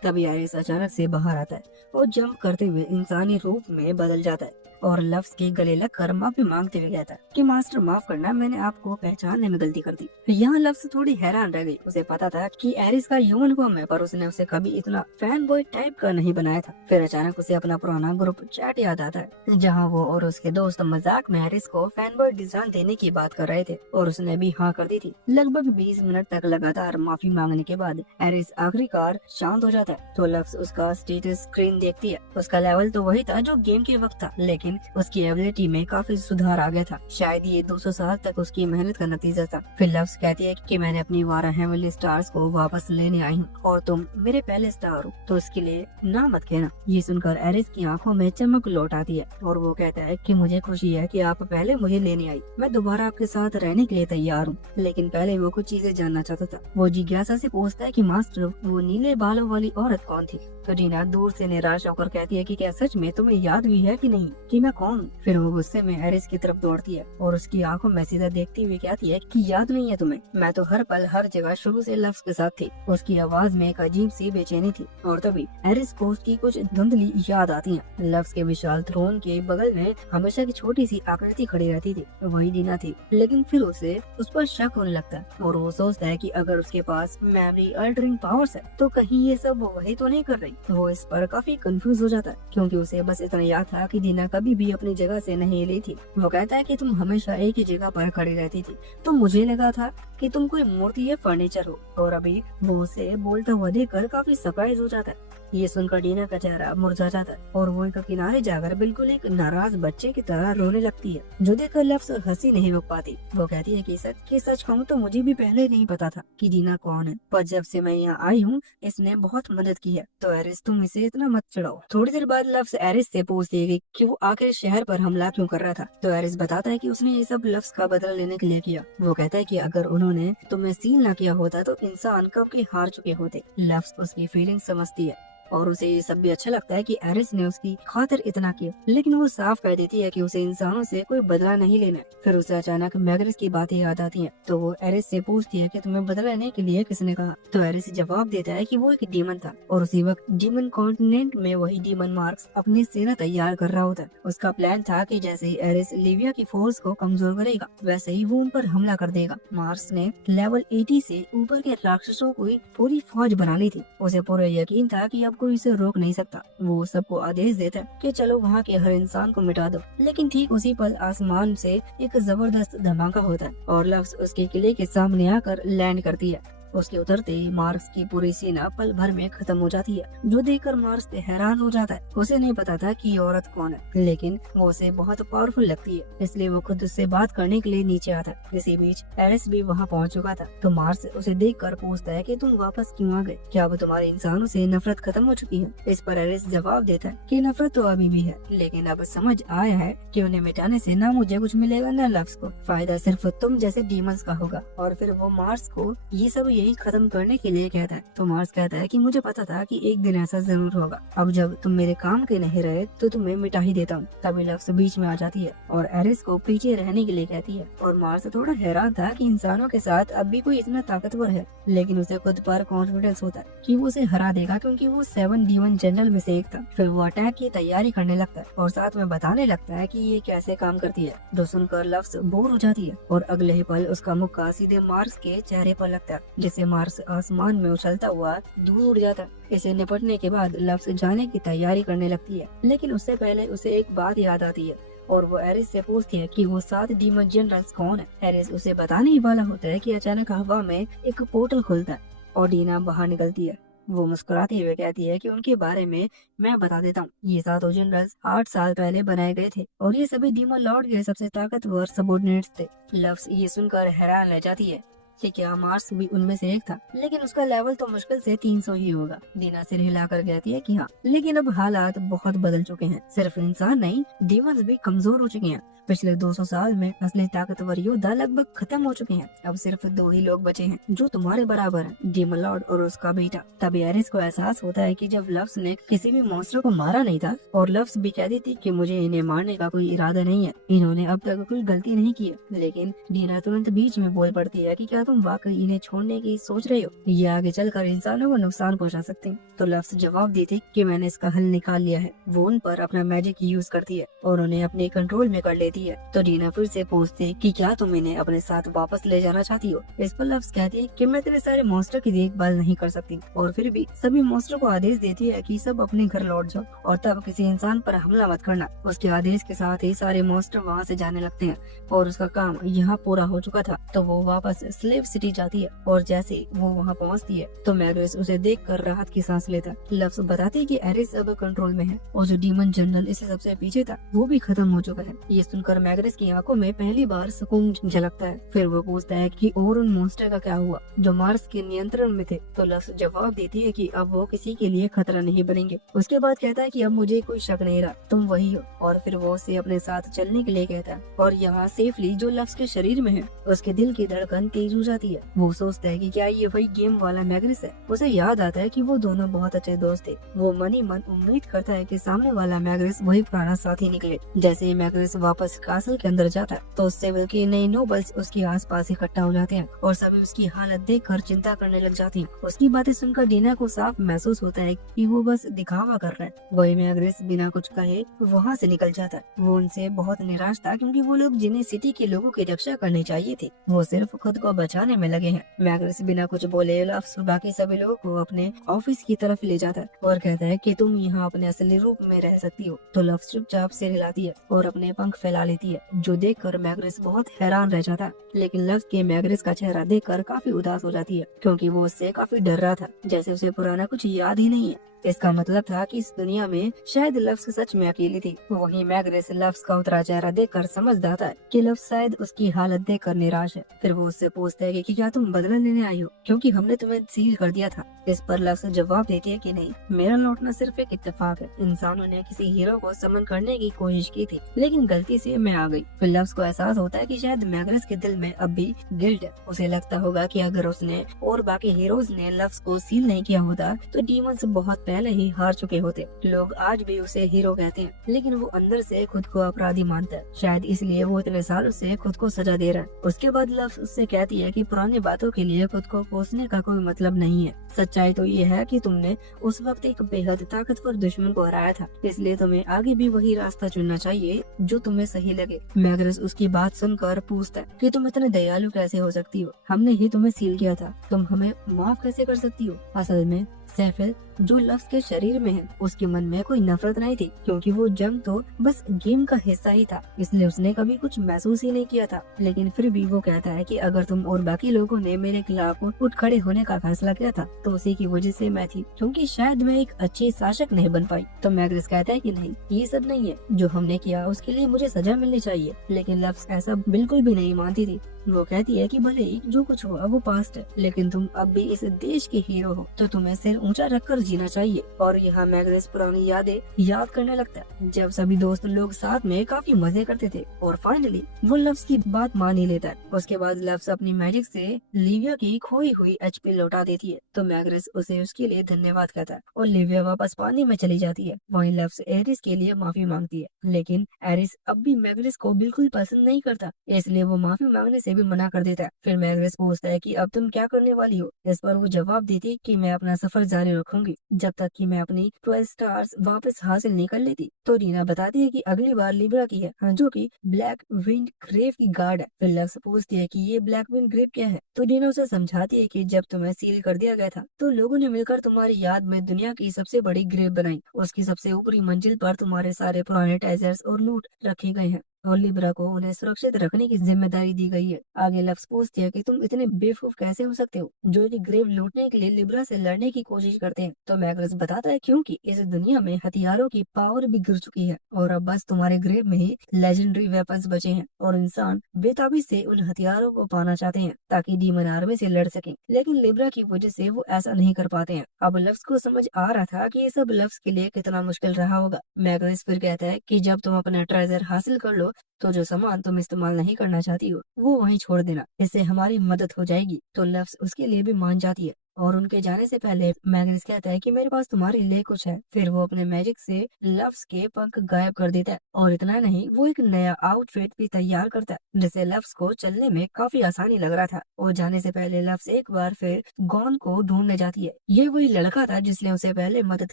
तभी एरिस अचानक से बाहर आता है और जंप करते हुए इंसानी रूप में बदल जाता है और लफ्स के गले लगकर माफी मांगते हुए कहता है कि मास्टर माफ करना, मैंने आपको पहचानने में गलती कर दी। यहाँ लफ्स थोड़ी हैरान रह गई। उसे पता था कि एरिस का ह्यूमन फॉर्म है, पर उसने उसे कभी इतना फैन बॉय टाइप का नहीं बनाया था। फिर अचानक उसे अपना पुराना ग्रुप चैट याद आता है, जहाँ वो और उसके दोस्त मजाक में एरिस को फैन बॉय डिजाइन देने की बात कर रहे थे और उसने भी हाँ कर दी थी। लगभग 20 मिनट तक लगातार माफी मांगने के बाद एरिस आखिरकार शांत हो जाता है। तो लफ्स उसका स्टेटस स्क्रीन देखती है। उसका लेवल तो वही था जो गेम के वक्त था, लेकिन उसकी एबिलिटी में काफी सुधार आ गया था। शायद ये 200 साल तक उसकी मेहनत का नतीजा था। फिर लफ्स कहती है कि मैंने अपनी 12 हेवनली स्टार्स को वापस लेने आई हूँ और तुम मेरे पहले स्टार हो, तो इसके लिए ना मत कहना। ये सुनकर एरिस की आंखों में चमक लौट आती है और वो कहता है कि मुझे खुशी है कि आप पहले मुझे लेने आई। मैं दोबारा आपके साथ रहने के लिए तैयार हूँ। लेकिन पहले वो कुछ चीजें जानना चाहता था। वो जिज्ञासा से पूछता है कि मास्टर, वो नीले बालों वाली औरत कौन थी? तो डीना दूर से निराश होकर कहती है कि क्या सच में तुम्हें याद भी है कि नहीं कि मैं कौन हूँ? फिर वो गुस्से में एरिस की तरफ दौड़ती है और उसकी आंखों में सीधा देखती हुई कहती है कि याद नहीं है तुम्हें? मैं तो हर पल हर जगह शुरू से लफ्स के साथ थी। उसकी आवाज में एक अजीब सी बेचैनी थी और तभी एरिस को उसकी कुछ धुंधली याद आती है। लफ्स के विशाल थ्रोन के बगल में हमेशा की छोटी सी आकृति खड़ी रहती थी, वही डीना थी। लेकिन फिर उसे उस पर शक होने लगता है और वो सोचता है कि अगर उसके पास मेमोरी अल्टरिंग पावर्स है तो कहीं ये सब वही तो नहीं कर रही। वो इस पर काफी कंफ्यूज हो जाता है, क्योंकि उसे बस इतना याद था कि डीना कभी भी अपनी जगह से नहीं हिली थी। वो कहता है कि तुम हमेशा एक ही जगह पर खड़ी रहती थी, तो मुझे लगा था कि तुम कोई मूर्ति या फर्नीचर हो। और अभी वो उसे बोलता हुआ देखकर काफी सरप्राइज हो जाता है। ये सुनकर डीना का चेहरा मुरझा जाता है और वो एक किनारे जाकर बिल्कुल एक नाराज बच्चे की तरह रोने लगती है, जो देखकर लफ्स हंसी नहीं रोक पाती। वो कहती है कि सच कहूँ तो मुझे भी पहले नहीं पता था कि डीना कौन है, पर जब से मैं यहाँ आई हूँ इसने बहुत मदद की है। तो एरिस, तुम इसे इतना मत चिढ़ाओ। थोड़ी देर बाद लफ्स एरिस से पूछती है कि वो आखिर शहर पर हमला क्यों कर रहा था। तो एरिस बताता है कि उसने ये सब लफ्स का बदला लेने के लिए किया। वो कहता है कि अगर उन्होंने तुम्हें सील न किया होता तो इंसान कब के हार चुके होते। लफ्स उसकी फीलिंग समझती है और उसे ये सब भी अच्छा लगता है कि एरिस ने उसकी खातिर इतना किया, लेकिन वो साफ कह देती है कि उसे इंसानों से कोई बदला नहीं लेना। फिर उसे अचानक मैग्रिस की बातें याद आती हैं, तो वो एरिस से पूछती है कि तुम्हें बदला लेने के लिए किसने कहा। तो एरिस जवाब देता है कि वो एक डीमन था और उसी वक्त डीमन कॉन्टिनेंट में वही डीमन मार्क्स अपनी सेना तैयार कर रहा होता है। उसका प्लान था कि जैसे ही एरिस लिविया की फोर्स को कमजोर करेगा, वैसे ही वो उन पर हमला कर देगा। मार्क्स ने लेवल 80 से ऊपर के राक्षसों को पूरी फौज बना ली थी। उसे पूरा यकीन था कि अब कोई इसे रोक नहीं सकता। वो सबको आदेश देता है कि चलो वहाँ के हर इंसान को मिटा दो। लेकिन ठीक उसी पल आसमान से एक जबरदस्त धमाका होता है और लफ्स उसके किले के सामने आकर लैंड करती है। उसके उतरते ही मार्क्स की पूरी सेना पल भर में खत्म हो जाती है, जो देखकर मार्क्स हैरान हो जाता है। उसे नहीं पता था कि ये औरत कौन है, लेकिन वो उसे बहुत पावरफुल लगती है, इसलिए वो खुद उससे बात करने के लिए नीचे आता है। इसी बीच एरिस भी वहाँ पहुँच चुका था। तो मार्क्स उसे देखकर पूछता है कि तुम वापस क्यों आ गए? क्या अब तुम्हारे इंसानों से नफरत खत्म हो चुकी है? इस पर एरिस जवाब देता है कि नफरत तो अभी भी है, लेकिन अब समझ आया है कि उन्हें मिटाने से ना मुझे कुछ मिलेगा न लफ्स को। फायदा सिर्फ तुम जैसे डीमंस का होगा। और फिर वो मार्क्स को ये सब यही खत्म करने के लिए कहता है। तो मार्स कहता है कि मुझे पता था कि एक दिन ऐसा जरूर होगा। अब जब तुम मेरे काम के नहीं रहे तो तुम्हें मिटा ही देता हूँ। तभी लव्स बीच में आ जाती है और एरिस को पीछे रहने के लिए कहती है। और मार्स थोड़ा हैरान था कि इंसानों के साथ अब भी कोई इतना ताकतवर है, लेकिन उसे खुद पर कॉन्फिडेंस होता है कि वो उसे हरा देगा, क्योंकि वो 7 डीमन जनरल में से एक था। फिर वो अटैक की तैयारी करने लगता है और साथ में बताने लगता है कि ये कैसे काम करती है, जो सुनकर लव्स बोर हो जाती है और अगले ही पल उसका मुक्का सीधे मार्स के चेहरे पर लगता है, जिससे मार्स आसमान में उछलता हुआ दूर उड़ जाता है। इसे निपटने के बाद लव्स जाने की तैयारी करने लगती है, लेकिन उससे पहले उसे एक बात याद आती है और वो एरिस से पूछती है कि वो 7 डीमन जनरल्स कौन है। एरिस उसे बताने ही वाला होता है कि अचानक हवा में एक पोर्टल खुलता है और डीना बाहर निकलती है। वो मुस्कुराते हुए कहती है कि उनके बारे में मैं बता देता हूँ। ये 7 जनरल्स 8 साल पहले बनाए गए थे और ये सभी डीमन लॉर्ड के सबसे ताकतवर सबॉर्डिनेट्स थे। लव्स ये सुनकर हैरान रह जाती है कि क्या मार्स भी उनमें से एक था, लेकिन उसका लेवल तो मुश्किल से 300 ही होगा। दीना सिर हिलाकर कहती है कि हाँ, लेकिन अब हालात बहुत बदल चुके हैं। सिर्फ इंसान नहीं, डीमंस भी कमजोर हो चुके हैं। पिछले 200 साल में असली ताकतवर योद्धा लगभग खत्म हो चुके हैं। अब सिर्फ 2 ही लोग बचे हैं जो तुम्हारे बराबर हैं, डीमन लॉर्ड और उसका बेटा। तभी एरिस को एहसास होता है कि जब लव्स ने किसी भी मॉन्स्टर को मारा नहीं था और लव्स भी कहती थी कि मुझे इन्हें मारने का कोई इरादा नहीं है, इन्होंने अब तक कोई गलती नहीं की है। लेकिन डीना तुरंत बीच में बोल पड़ती है कि क्या तुम वाकई इन्हें छोड़ने की सोच रहे हो? ये आगे चलकर इंसानों को नुकसान पहुंचा सकते हैं। तो लव्स जवाब देती कि मैंने इसका हल निकाल लिया है। वो उन पर अपना मैजिक यूज करती है और उन्हें अपने कंट्रोल में कर लेती है। तो डीना फिर से पूछती कि क्या तुम इन्हें अपने साथ वापस ले जाना चाहती हो? इस पर लव्स कहती है कि मैं तेरे सारे मॉन्स्टर की देखभाल नहीं कर सकती, और फिर भी सभी मॉन्स्टर को आदेश देती है कि सब अपने घर लौट जाओ और तब किसी इंसान पर हमला मत करना। उसके आदेश के साथ ही सारे मॉन्स्टर वहाँ से जाने लगते हैं और उसका काम यहाँ पूरा हो चुका था। तो वो वापस स्लेव सिटी जाती है और जैसे वो वहाँ पहुँचती है तो मैग्रेस उसे देखकर राहत की सांस लेता है। लव्स बताती है कि एरिस अब कंट्रोल में है और जो डीमन जनरल इसे सबसे पीछे था वो भी खत्म हो चुका है। ये सुनकर मैग्रेस की आंखों में पहली बार सुकून झलकता है। फिर वो पूछता है कि और उन मॉन्स्टर का क्या हुआ जो मार्स के नियंत्रण में थे? तो लव्स जवाब देती है कि अब वो किसी के लिए खतरा नहीं बनेंगे। उसके बाद कहता है कि अब मुझे कोई शक नहीं रहा, तुम वही हो। और फिर वो उसे अपने साथ चलने के लिए कहता है और यहाँ सेफली जो लव्स के शरीर में है उसके दिल की धड़कन तेज हो जाती है। वो सोचता है कि क्या ये वही गेम वाला मैग्रेस है। उसे याद आता है कि वो दोनों बहुत अच्छे दोस्त थे। वो मन ही मन उम्मीद करता है कि सामने वाला मैग्रेस वही पुराना साथी निकले। जैसे ही मैग्रेस वापस कासल के अंदर जाता है तो सिविल के नए नोबल्स उसके आसपास इकट्ठा हो जाते हैं और सभी उसकी हालत देखकर चिंता करने लग जाती हैं। उसकी बातें सुनकर डीना को साफ महसूस होता है कि वो बस दिखावा कर रहा है। वही मैग्रेस बिना कुछ कहे वहाँ से निकल जाता है। वो उनसे बहुत निराश था क्योंकि वो लोग जिन्हें सिटी के लोगों की रक्षा करनी चाहिए थी वो सिर्फ खुद को बचाने में लगे हैं। मैग्रेस बिना कुछ बोले लव्स बाकी सभी लोगों को अपने ऑफिस की तरफ ले जाता है और कहता है कि तुम यहाँ अपने असली रूप में रह सकती हो। तो लव्स चुपचाप से हिलाती है और अपने पंख फैला लेती है, जो देखकर मैग्रेस बहुत हैरान रह जाता है। लेकिन लव्स के मैग्रेस का चेहरा देखकर काफी उदास हो जाती है क्योंकि वो उससे काफी डर रहा था, जैसे उसे पुराना कुछ याद ही नहीं है। इसका मतलब था कि इस दुनिया में शायद लव्स सच में अकेली थी। वहीं मैग्रेस लव्स का उतरा चेहरा देखकर समझ जाता है कि लव्स शायद उसकी हालत देखकर निराश है। फिर वो उससे पूछता है कि क्या तुम बदला लेने आई हो क्योंकि हमने तुम्हें सील कर दिया था। इस पर लव्स जवाब देती है कि नहीं, मेरा लौटना सिर्फ एक इत्तेफाक है। इंसानों ने किसी हीरो को समन करने की कोशिश की थी लेकिन गलती से मैं आ गई। फिर लव्स को एहसास होता है कि शायद मैग्रेस के दिल में अब भी गिल्ट है। उसे लगता होगा कि अगर उसने और बाकी हीरोज ने लव्स को सील नहीं किया होता तो डीमंस बहुत पहले ही हार चुके होते। लोग आज भी उसे हीरो कहते हैं लेकिन वो अंदर से खुद को अपराधी मानता है। शायद इसलिए वो इतने सालों से खुद को सजा दे रहा है। उसके बाद लव्स उससे कहती है कि पुरानी बातों के लिए खुद को कोसने का कोई मतलब नहीं है। सच्चाई तो ये है कि तुमने उस वक्त एक बेहद ताकतवर दुश्मन को हराया था, इसलिए तुम्हें आगे भी वही रास्ता चुनना चाहिए जो तुम्हें सही लगे। मैग्रेस उसकी बात सुनकर पूछता है कि तुम इतने दयालु कैसे हो सकती हो? हमने ही तुम्हें सील किया था, तुम हमें माफ कैसे कर सकती हो? असल में सैफिल जो लव्स के शरीर में है उसके मन में कोई नफरत नहीं थी क्योंकि वो जंग तो बस गेम का हिस्सा ही था, इसलिए उसने कभी कुछ महसूस ही नहीं किया था। लेकिन फिर भी वो कहता है कि अगर तुम और बाकी लोगों ने मेरे खिलाफ उठ खड़े होने का फैसला किया था तो उसी की वजह से मैं थी, क्योंकि शायद मैं एक अच्छी शासक नहीं बन पाई। तो मैग्रेस कहता है कि नहीं, ये सब नहीं है, जो हमने किया उसके लिए मुझे सजा मिलनी चाहिए। लेकिन लव्स ऐसा बिल्कुल भी नहीं मानती थी। वो कहती है कि भले ही जो कुछ हुआ वो पास्ट है, लेकिन तुम अब भी इस देश के हीरो हो, तो तुम्हें सिर ऊंचा रखकर जीना चाहिए। और यहाँ मैग्नेस पुरानी यादें याद करने लगता है, जब सभी दोस्त लोग साथ में काफी मजे करते थे। और फाइनली वो लव्स की बात मान ही लेता है। उसके बाद लव्स अपनी मैजिक से लिविया की खोई हुई एचपी लौटा देती है, तो मैग्नेस उसे उसके लिए धन्यवाद कहता है और लिविया वापस पानी में चली जाती है। वहीं लव्स एरिस के लिए माफी मांगती है, लेकिन एरिस अब भी मैग्नेस को बिल्कुल पसंद नहीं करता, इसलिए वो माफी मांगने से भी मना कर देता है। फिर मैग्नेस पूछता है कि अब तुम क्या करने वाली हो। इस पर वो जवाब देती कि मैं अपना सफर जारी रखूंगी जब तक कि मैं अपनी 12 स्टार्स वापस हासिल नहीं कर लेती। तो रीना बताती है कि अगली बार लिब्रा की है, जो कि ब्लैक विंड ग्रेव की गार्ड है। फिर लक्स पूछती है कि ये ब्लैक विंड ग्रेव क्या है, तो रीना उसे समझाती है कि जब तुम्हें सील कर दिया गया था तो लोगों ने मिलकर तुम्हारी याद में दुनिया की सबसे बड़ी ग्रेव बनाई। उसकी सबसे ऊपरी मंजिल पर तुम्हारे सारे पुराने ट्रेजर्स और लूट रखे गए हैं और लिब्रा को उन्हें सुरक्षित रखने की जिम्मेदारी दी गई है। आगे लक्स पूछती है कि तुम इतने बेवकूफ कैसे हो सकते हो जो कि ग्रेव लूटने के लिए लिब्रा से लड़ने की कोशिश करते हैं। तो मैग्नस बताता है क्योंकि इस दुनिया में हथियारों की पावर भी गिर चुकी है और अब बस तुम्हारे ग्रेव में ही लेजेंडरी वेपन्स बचे हैं और इंसान बेताबी से उन हथियारों को पाना चाहते हैं ताकि डीमन आर्मी से लड़ सकें, लेकिन लिब्रा की वजह से वो ऐसा नहीं कर पाते हैं। अब लफ्स को समझ आ रहा था कि ये सब लफ्स के लिए कितना मुश्किल रहा होगा। मैग्नस फिर कहता है कि जब तुम अपना ट्रेजर हासिल कर लो तो जो सामान तुम इस्तेमाल नहीं करना चाहती हो वो वहीं छोड़ देना, इससे हमारी मदद हो जाएगी। तो लफ्स उसके लिए भी मान जाती है और उनके जाने से पहले मैग्नस कहता है कि मेरे पास तुम्हारे लिए कुछ है। फिर वो अपने मैजिक से लव्स के पंख गायब कर देता है और इतना नहीं वो एक नया आउटफिट भी तैयार करता है जिससे लव्स को चलने में काफी आसानी लग रहा था। और जाने से पहले लव्स एक बार फिर गॉन को ढूंढने जाती है। ये वही लड़का था जिसने उसे पहले मदद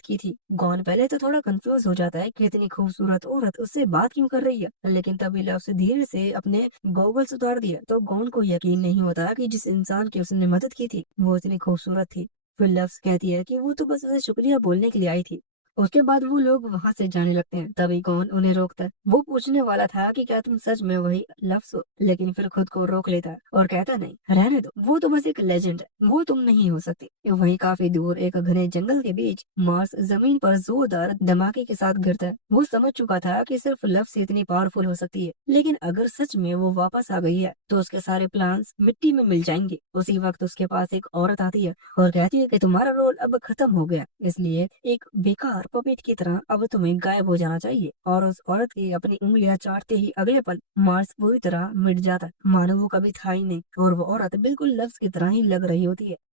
की थी। गॉन पहले तो थोड़ा कंफ्यूज हो जाता है कि इतनी खूबसूरत औरत उससे बात क्यों कर रही है, लेकिन तभी लव्स धीरे से अपने गॉगल्स उतार दिया तो गॉन को यकीन नहीं होता कि जिस इंसान की उसने मदद की थी वो इतनी खूबसूरत थी। फिर लव्स कहती है कि वो तो बस उसे शुक्रिया बोलने के लिए आई थी। उसके बाद वो लोग वहां से जाने लगते हैं, तभी कौन उन्हें रोकता है। वो पूछने वाला था कि क्या तुम सच में वही लव्स हो, लेकिन फिर खुद को रोक लेता है और कहता नहीं, रहने दो, वो तो बस एक लेजेंड है, वो तुम नहीं हो सकती। वहीं काफी दूर एक घने जंगल के बीच मार्स जमीन पर जोरदार धमाके के साथ गिरता है। वो समझ चुका था कि सिर्फ लव्स इतनी पावरफुल हो सकती है, लेकिन अगर सच में वो वापस आ गई है तो उसके सारे प्लान्स मिट्टी में मिल जाएंगे। उसी वक्त उसके पास एक औरत आती है और कहती है कि तुम्हारा रोल अब खत्म हो गया, इसलिए एक बेकार पपेट की तरह अब तुम्हें गायब हो जाना चाहिए। और उस औरत की अपनी उंगलियां चाटते ही अगले पल मार्स पूरी तरह मिट जाता है, मानो वो कभी था ही नहीं और वो औरत बिल्कुल लव्स की तरह ही लग रही होती है।